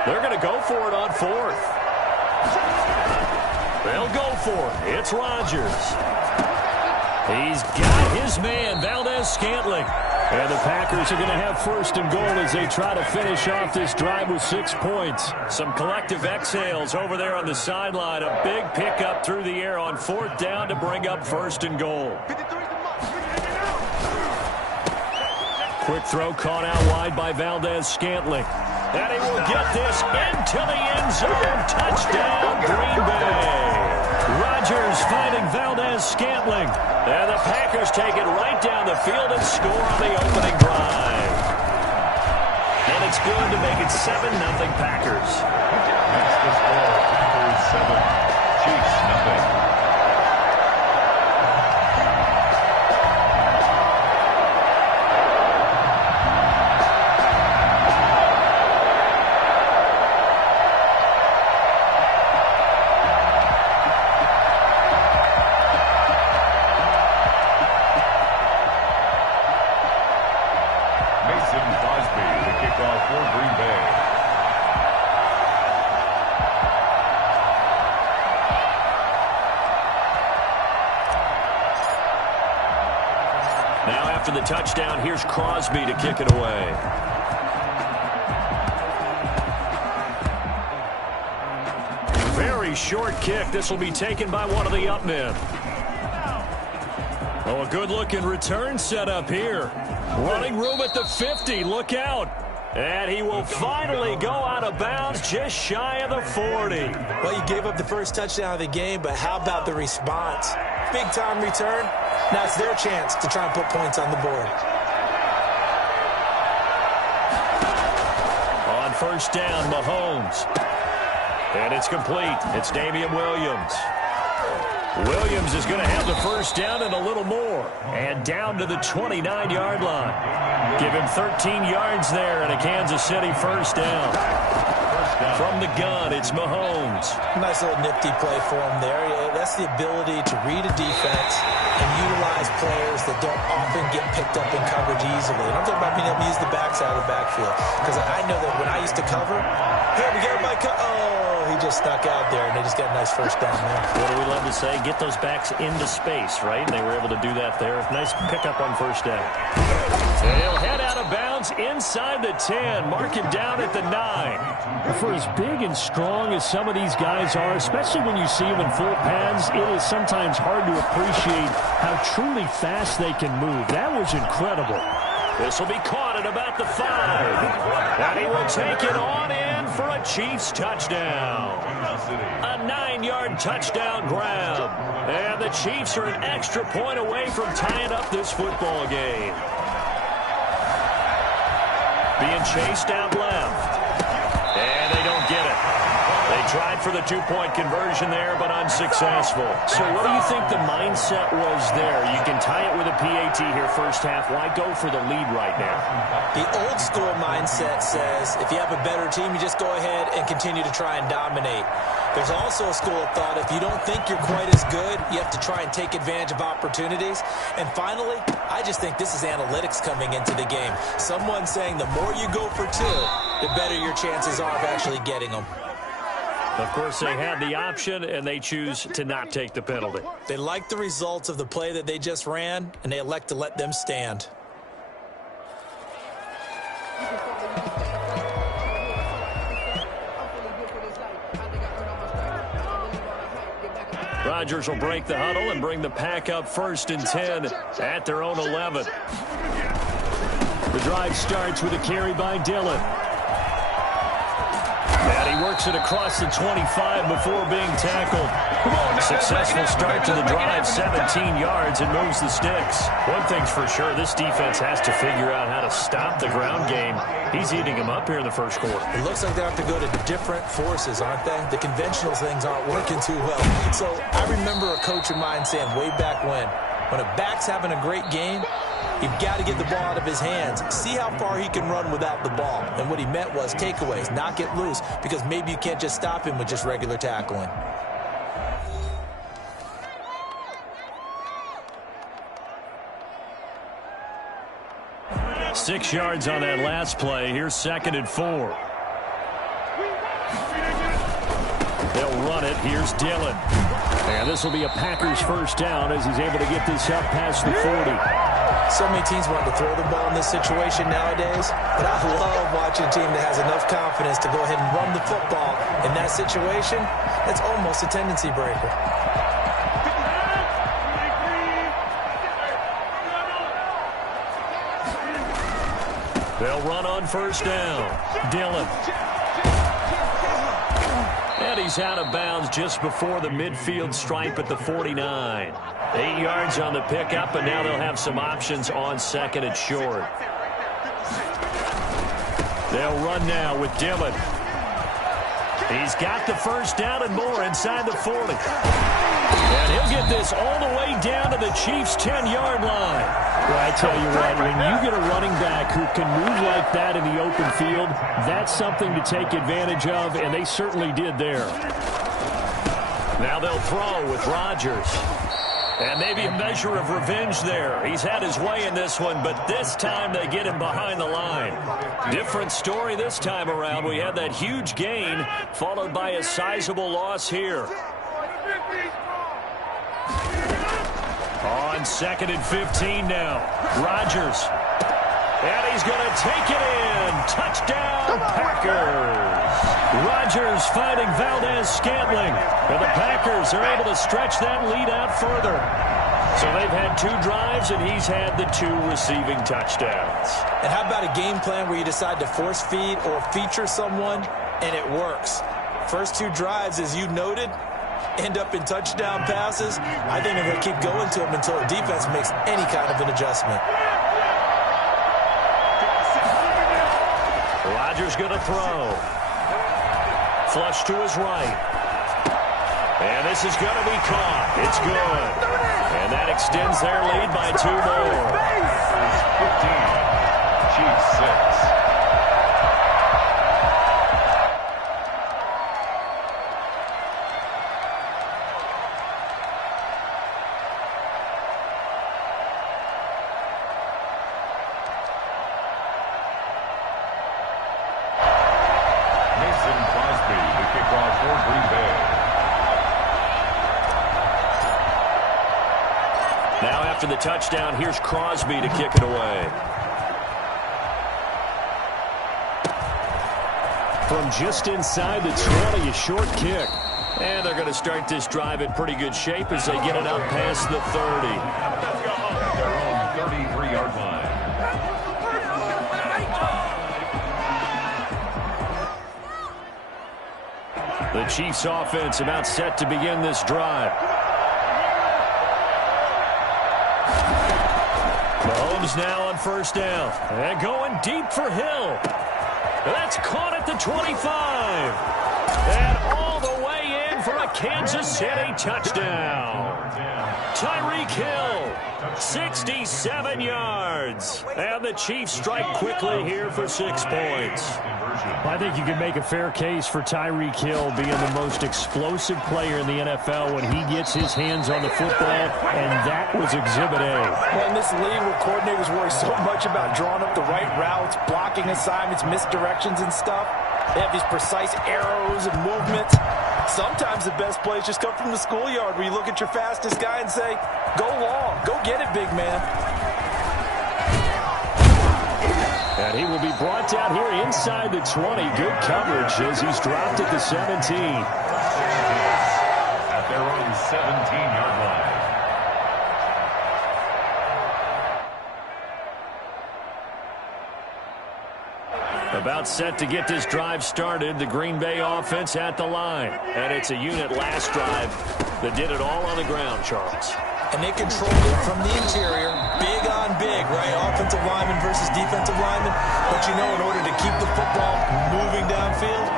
They're going to go for it on 4th. They'll go for it. It's Rodgers. He's got his man, Valdez-Scantling. And the Packers are going to have 1st and goal as they try to finish off this drive with 6 points. Some collective exhales over there on the sideline. A big pickup through the air on 4th down to bring up 1st and goal. Quick throw caught out wide by Valdez-Scantling. And he will get this into the end zone. Touchdown, Green Bay. Rodgers finding Valdez-Scantling. And the Packers take it right down the field and score on the opening drive. And it's good to make it 7-0 Packers. That's the score. Packers 7, Chiefs 0. After the touchdown, here's Crosby to kick it away. Very short kick. This will be taken by one of the up men. Oh, a good-looking return set up here. Running room at the 50. Look out. And he will finally go out of bounds just shy of the 40. Well, you gave up the first touchdown of the game, but how about the response? Big-time return. Now it's their chance to try and put points on the board. first down, Mahomes. And it's complete. It's Damian Williams. Williams is going to have the first down and a little more. And down to the 29-yard line. Give him 13 yards there and a Kansas City first down. From the gun, it's Mahomes. Nice little nifty play for him there. That's the ability to read a defense and utilize players that don't often get picked up in coverage easily. And I'm talking about being able to use the backside of the backfield. Because I know that when I used to cover, hey, we got my he just stuck out there, and they just got a nice first down there. What do we love to say? Get those backs into space, right? And they were able to do that there. Nice pickup on first down. They'll head out of bounds inside the 10. Mark him down at the 9. For as big and strong as some of these guys are, especially when you see them in full pads, it is sometimes hard to appreciate how truly fast they can move. That was incredible. This will be caught at about the 5. And he will take it on in for a Chiefs touchdown. A 9-yard touchdown grab. And the Chiefs are an extra point away from tying up this football game. Being chased out left. And they don't get it. They tried for the two-point conversion there, but unsuccessful. So what do you think the mindset was there? You can tie it with a PAT here first half. Why go for the lead right now? The old-school mindset says if you have a better team, you just go ahead and continue to try and dominate. There's also a school of thought, if you don't think you're quite as good, you have to try and take advantage of opportunities. And finally, I just think this is analytics coming into the game. Someone saying the more you go for two, the better your chances are of actually getting them. Of course, they had the option, and they choose to not take the penalty. They like the results of the play that they just ran, and they elect to let them stand. Rodgers will break the huddle and bring the pack up 1st and 10 at their own 11. The drive starts with a carry by Dillon. And he works it across the 25 before being tackled. Successful start to the drive, 17 yards, and moves the sticks. One thing's for sure, this defense has to figure out how to stop the ground game. He's eating them up here in the first quarter. It looks like they have to go to different forces, aren't they? The conventional things aren't working too well. So I remember a coach of mine saying way back when a back's having a great game, you've got to get the ball out of his hands. See how far he can run without the ball. And what he meant was takeaways, not get loose, because maybe you can't just stop him with just regular tackling. Six yards on that last play. Here's 2nd and 4. They'll run it. Here's Dillon. And this will be a Packers first down as he's able to get this up past the 40. So many teams want to throw the ball in this situation nowadays, but I love watching a team that has enough confidence to go ahead and run the football in that situation. That's almost a tendency breaker. They'll run on first down. Dillon. And he's out of bounds just before the midfield stripe at the 49. 8 yards on the pickup, and now they'll have some options on 2nd and short. They'll run now with Dillon. He's got the first down and more inside the 40. And he'll get this all the way down to the Chiefs' 10-yard line. Well, I tell you what, when you get a running back who can move like that in the open field, that's something to take advantage of, and they certainly did there. Now they'll throw with Rodgers. And maybe a measure of revenge there. He's had his way in this one, but this time they get him behind the line. Different story this time around. We had that huge gain followed by a sizable loss here. On 2nd and 15 now. Rodgers. And he's going to take it in. Touchdown, Packers. Rodgers finding Valdez-Scantling. And the Packers are able to stretch that lead out further. So they've had 2 drives, and he's had the 2 receiving touchdowns. And how about a game plan where you decide to force feed or feature someone, and it works? First 2 drives, as you noted, end up in touchdown passes. I think they're going to keep going to them until the defense makes any kind of an adjustment. Rodgers going to throw. Flush to his right. And this is going to be caught. It's good. And that extends their lead by 2 more. 15. Chiefs 6. Now after the touchdown, here's Crosby to kick it away. From just inside the 20, a short kick. And they're going to start this drive in pretty good shape as they get it up past the 30. At their own 33-yard line. The Chiefs offense about set to begin this drive. Mahomes now on first down. And going deep for Hill. That's caught at the 25. And all the way in for a Kansas City touchdown. Tyreek Hill, 67 yards. And the Chiefs strike quickly here for 6 points. I think you can make a fair case for Tyreek Hill being the most explosive player in the NFL when he gets his hands on the football, and that was Exhibit A. Well, in this league where coordinators worry so much about drawing up the right routes, blocking assignments, misdirections and stuff, they have these precise arrows and movements. Sometimes the best plays just come from the schoolyard where you look at your fastest guy and say, go long, go get it, big man. And he will be brought down here inside the 20. Good coverage as he's dropped at the 17. At their own 17-yard line. About set to get this drive started. The Green Bay offense at the line. And it's a unit last drive that did it all on the ground, Charles. And they controlled it from the interior, big on big, right? Offensive lineman versus defensive lineman. But you know, in order to keep the football moving downfield,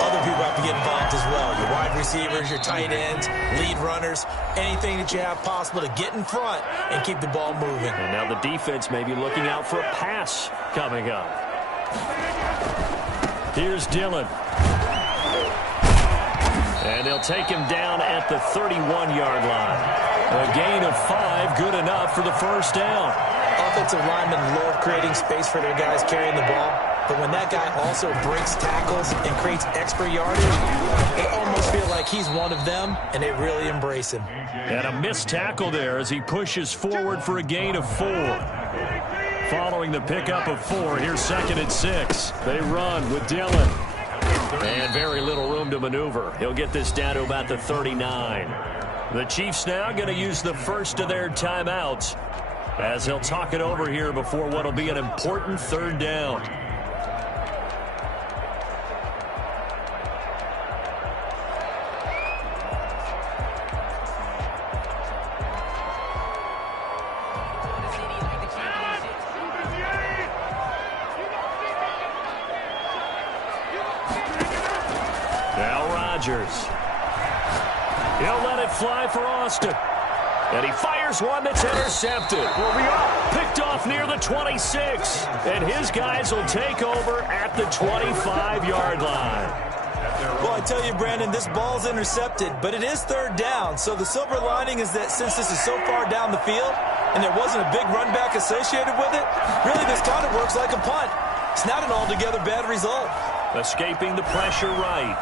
other people have to get involved as well. Your wide receivers, your tight ends, lead runners, anything that you have possible to get in front and keep the ball moving. And now the defense may be looking out for a pass coming up. Here's Dillon. And they'll take him down at the 31-yard line. A gain of 5, good enough for the first down. Offensive linemen love creating space for their guys carrying the ball. But when that guy also breaks tackles and creates extra yardage, they almost feel like he's one of them, and they really embrace him. And a missed tackle there as he pushes forward for a gain of 4. Following the pickup of 4, here's 2nd and 6. They run with Dillon. And very little room to maneuver. He'll get this down to about the 39. The Chiefs now going to use the first of their timeouts as they'll talk it over here before what will be an important 3rd down. Now Rodgers. He'll let it fly for Austin. And he fires one that's intercepted. Picked off near the 26. And his guys will take over at the 25-yard line. Well, I tell you, Brandon, this ball's intercepted, but it is 3rd down. So the silver lining is that since this is so far down the field and there wasn't a big run back associated with it, really this kind of works like a punt. It's not an altogether bad result. Escaping the pressure right.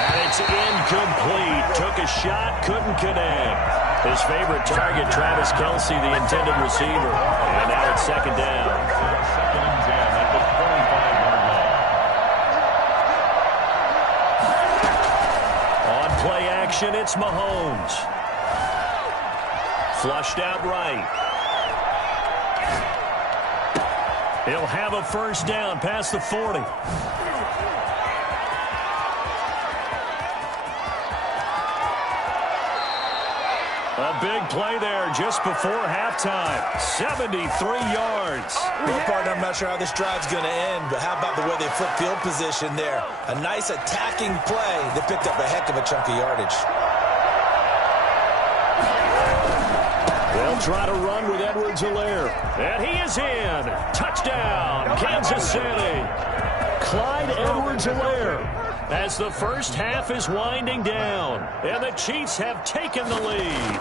And it's incomplete. Took a shot, couldn't connect. His favorite target, Travis Kelce, the intended receiver. And now it's 2nd down. 2nd and 10 at the 25-yard line. On play action, it's Mahomes. Flushed out right. He'll have a first down past the 40. A big play there just before halftime. 73 yards. Well, partner, I'm not sure how this drive's going to end, but how about the way they flip field position there? A nice attacking play that picked up a heck of a chunk of yardage. They'll try to run with Edwards-Helaire. And he is in. Touchdown, Kansas City. Clyde Edwards-Helaire. As the first half is winding down, and the Chiefs have taken the lead.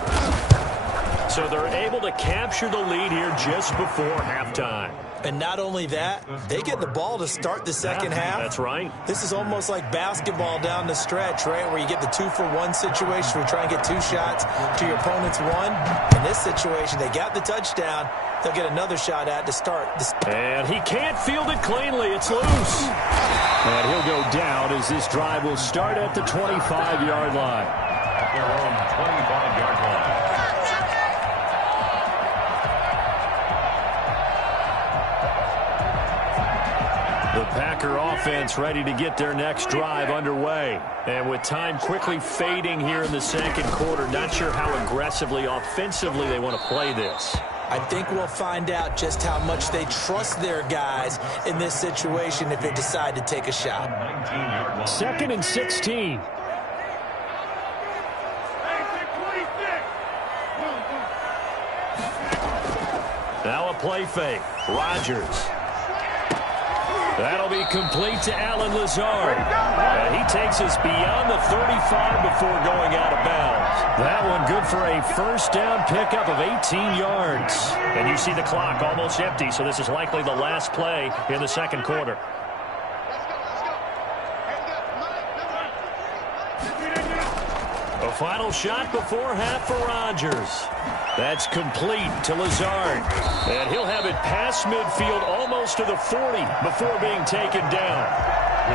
So they're able to capture the lead here just before halftime. And not only that, they get the ball to start the second half. That's right. This is almost like basketball down the stretch, right, where you get the 2-for-1 situation where you try and get 2 shots to your opponent's 1. In this situation, they got the touchdown. They'll get another shot at to start. And he can't field it cleanly. It's loose. And he'll go down as this drive will start at the 25-yard line. At their own 25-yard line. The Packer offense ready to get their next drive underway. And with time quickly fading here in the second quarter, not sure how aggressively, offensively they want to play this. I think we'll find out just how much they trust their guys in this situation if they decide to take a shot. 2nd and 16. Now a play fake. Rodgers. That'll be complete to Allen Lazard. And he takes us beyond the 35 before going out of bounds. That one good for a first down pickup of 18 yards. And you see the clock almost empty, so this is likely the last play in the second quarter. A final shot before half for Rodgers. That's complete to Lazard. And he'll have it past midfield almost to the 40 before being taken down.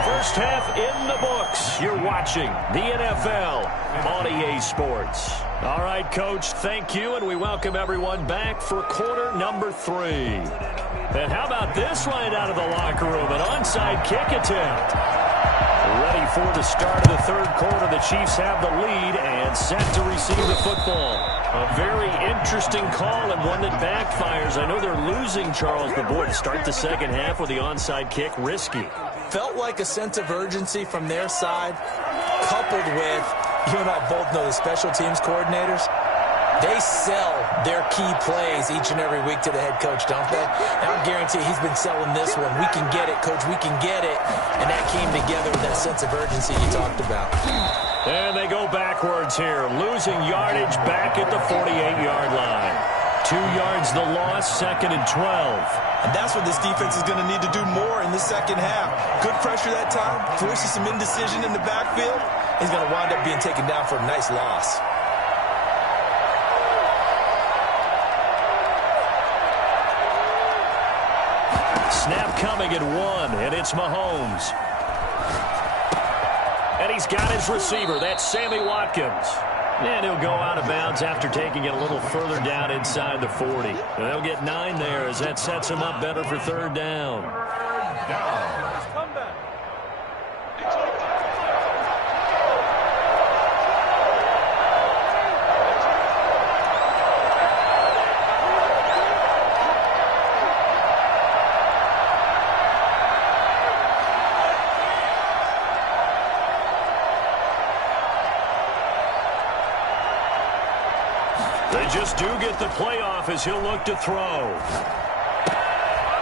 First half in the books. You're watching the NFL on EA Sports. All right, Coach, thank you, and we welcome everyone back for quarter number 3. And how about this right out of the locker room? An onside kick attempt. Ready for the start of the third quarter. The Chiefs have the lead and set to receive the football. A very interesting call and one that backfires. I know they're losing, Charles, but boy, to start the second half with the onside kick, risky. Felt like a sense of urgency from their side, coupled with, you and I both know the special teams coordinators. They sell their key plays each and every week to the head coach, don't they? And I guarantee he's been selling this one. We can get it, Coach. We can get it. And that came together with that sense of urgency you talked about. And they go backwards here, losing yardage back at the 48-yard line. 2 yards the loss, 2nd and 12. And that's what this defense is going to need to do more in the second half. Good pressure that time, forces some indecision in the backfield. He's going to wind up being taken down for a nice loss. Snap coming at 1, and it's Mahomes. And he's got his receiver. That's Sammy Watkins. And he'll go out of bounds after taking it a little further down inside the 40. And they'll get 9 there as that sets him up better for third down. They just do get the playoff as he'll look to throw.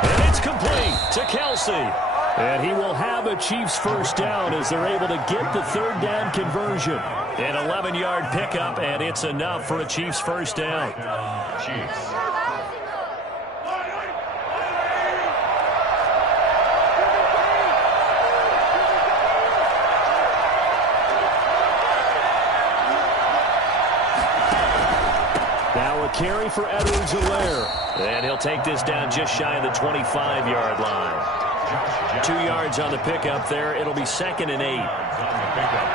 And it's complete to Kelsey. And he will have a Chiefs first down as they're able to get the third down conversion. An 11-yard pickup, and it's enough for a Chiefs first down. Chiefs. Now a carry for Edwards-Helaire. And he'll take this down just shy of the 25-yard line. 2 yards on the pickup there. It'll be 2nd and 8. On the pickup,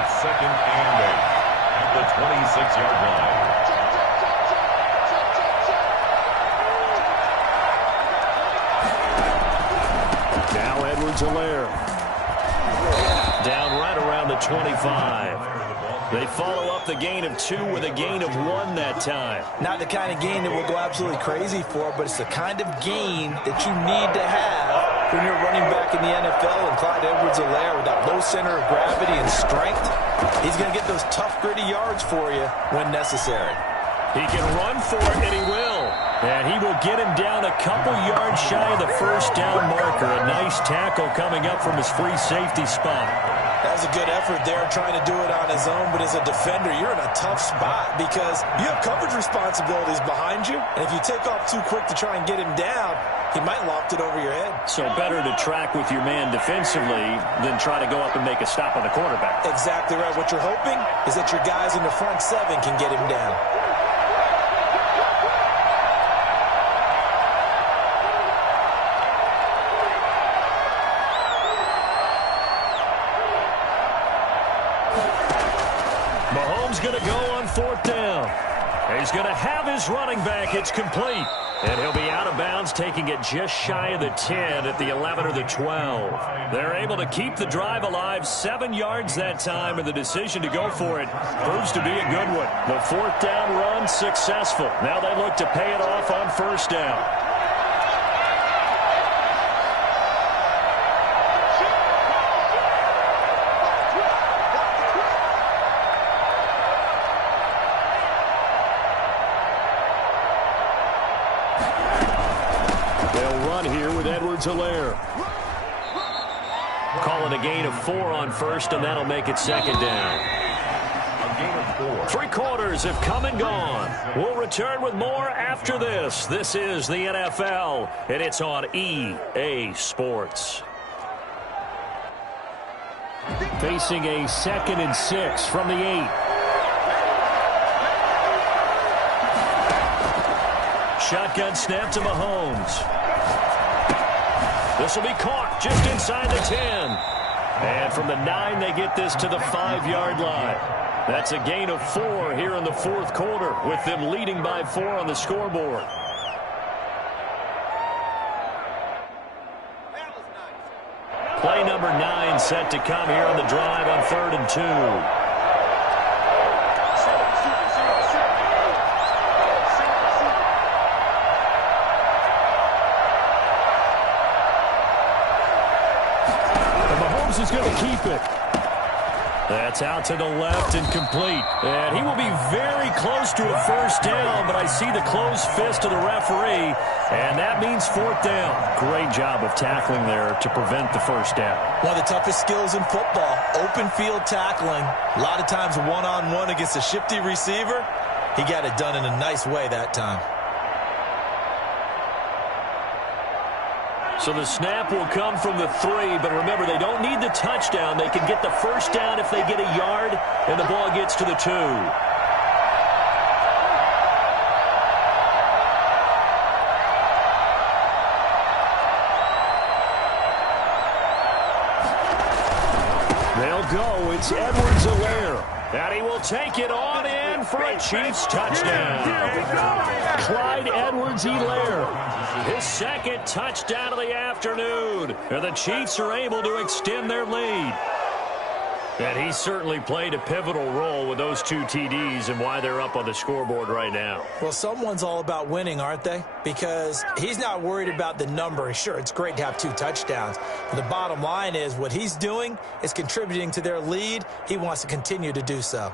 it's 2nd and 8 at the 26-yard line. Now Edwards-Helaire. Down right around the 25. They follow up the gain of 2 with a gain of 1 that time. Not the kind of gain that we'll go absolutely crazy for, but it's the kind of gain that you need to have when you're running back in the NFL. And Clyde Edwards-Helaire, with that low center of gravity and strength, he's going to get those tough, gritty yards for you when necessary. He can run for it, and he will. And he will get him down a couple yards shy of the first down marker. A nice tackle coming up from his free safety spot. That was a good effort there, trying to do it on his own. But as a defender, you're in a tough spot because you have coverage responsibilities behind you. And if you take off too quick to try and get him down, he might loft it over your head. So better to track with your man defensively than try to go up and make a stop on the quarterback. Exactly right. What you're hoping is that your guys in the front 7 can get him down. Mahomes going to go on 4th down. He's going to have his running back. It's complete. And he'll be out of bounds, taking it just shy of the 10 at the 11 or the 12. They're able to keep the drive alive, 7 yards that time, and the decision to go for it proves to be a good one. The 4th down run successful. Now they look to pay it off on 1st down. Edwards-Helaire. Calling a gain of 4 on 1st, and that'll make it 2nd down. A gain of 4. 3 quarters have come and gone. We'll return with more after this. This is the NFL, and it's on EA Sports. Facing a 2nd and 6 from the 8. Shotgun snap to Mahomes. This will be caught just inside the 10. And from the 9, they get this to the 5-yard line. That's a gain of 4 here in the 4th quarter, with them leading by 4 on the scoreboard. Play number 9 set to come here on the drive on 3rd and 2. Is going to keep it. That's out to the left and complete. And he will be very close to a 1st down, but I see the closed fist of the referee, and that means 4th down. Great job of tackling there to prevent the 1st down. One of the toughest skills in football, open field tackling. A lot of times one-on-one against a shifty receiver. He got it done in a nice way that time. So the snap will come from the 3, but remember, they don't need the touchdown. They can get the 1st down if they get a yard, and the ball gets to the 2. They'll go. It's Edwards-Helaire. And he will take it on in for a Chiefs touchdown. Clyde Edwards-Helaire, his 2nd touchdown of the afternoon. And the Chiefs are able to extend their lead. And he certainly played a pivotal role with those 2 TDs and why they're up on the scoreboard right now. Well, someone's all about winning, aren't they? Because he's not worried about the number. Sure, it's great to have 2 touchdowns. But the bottom line is what he's doing is contributing to their lead. He wants to continue to do so.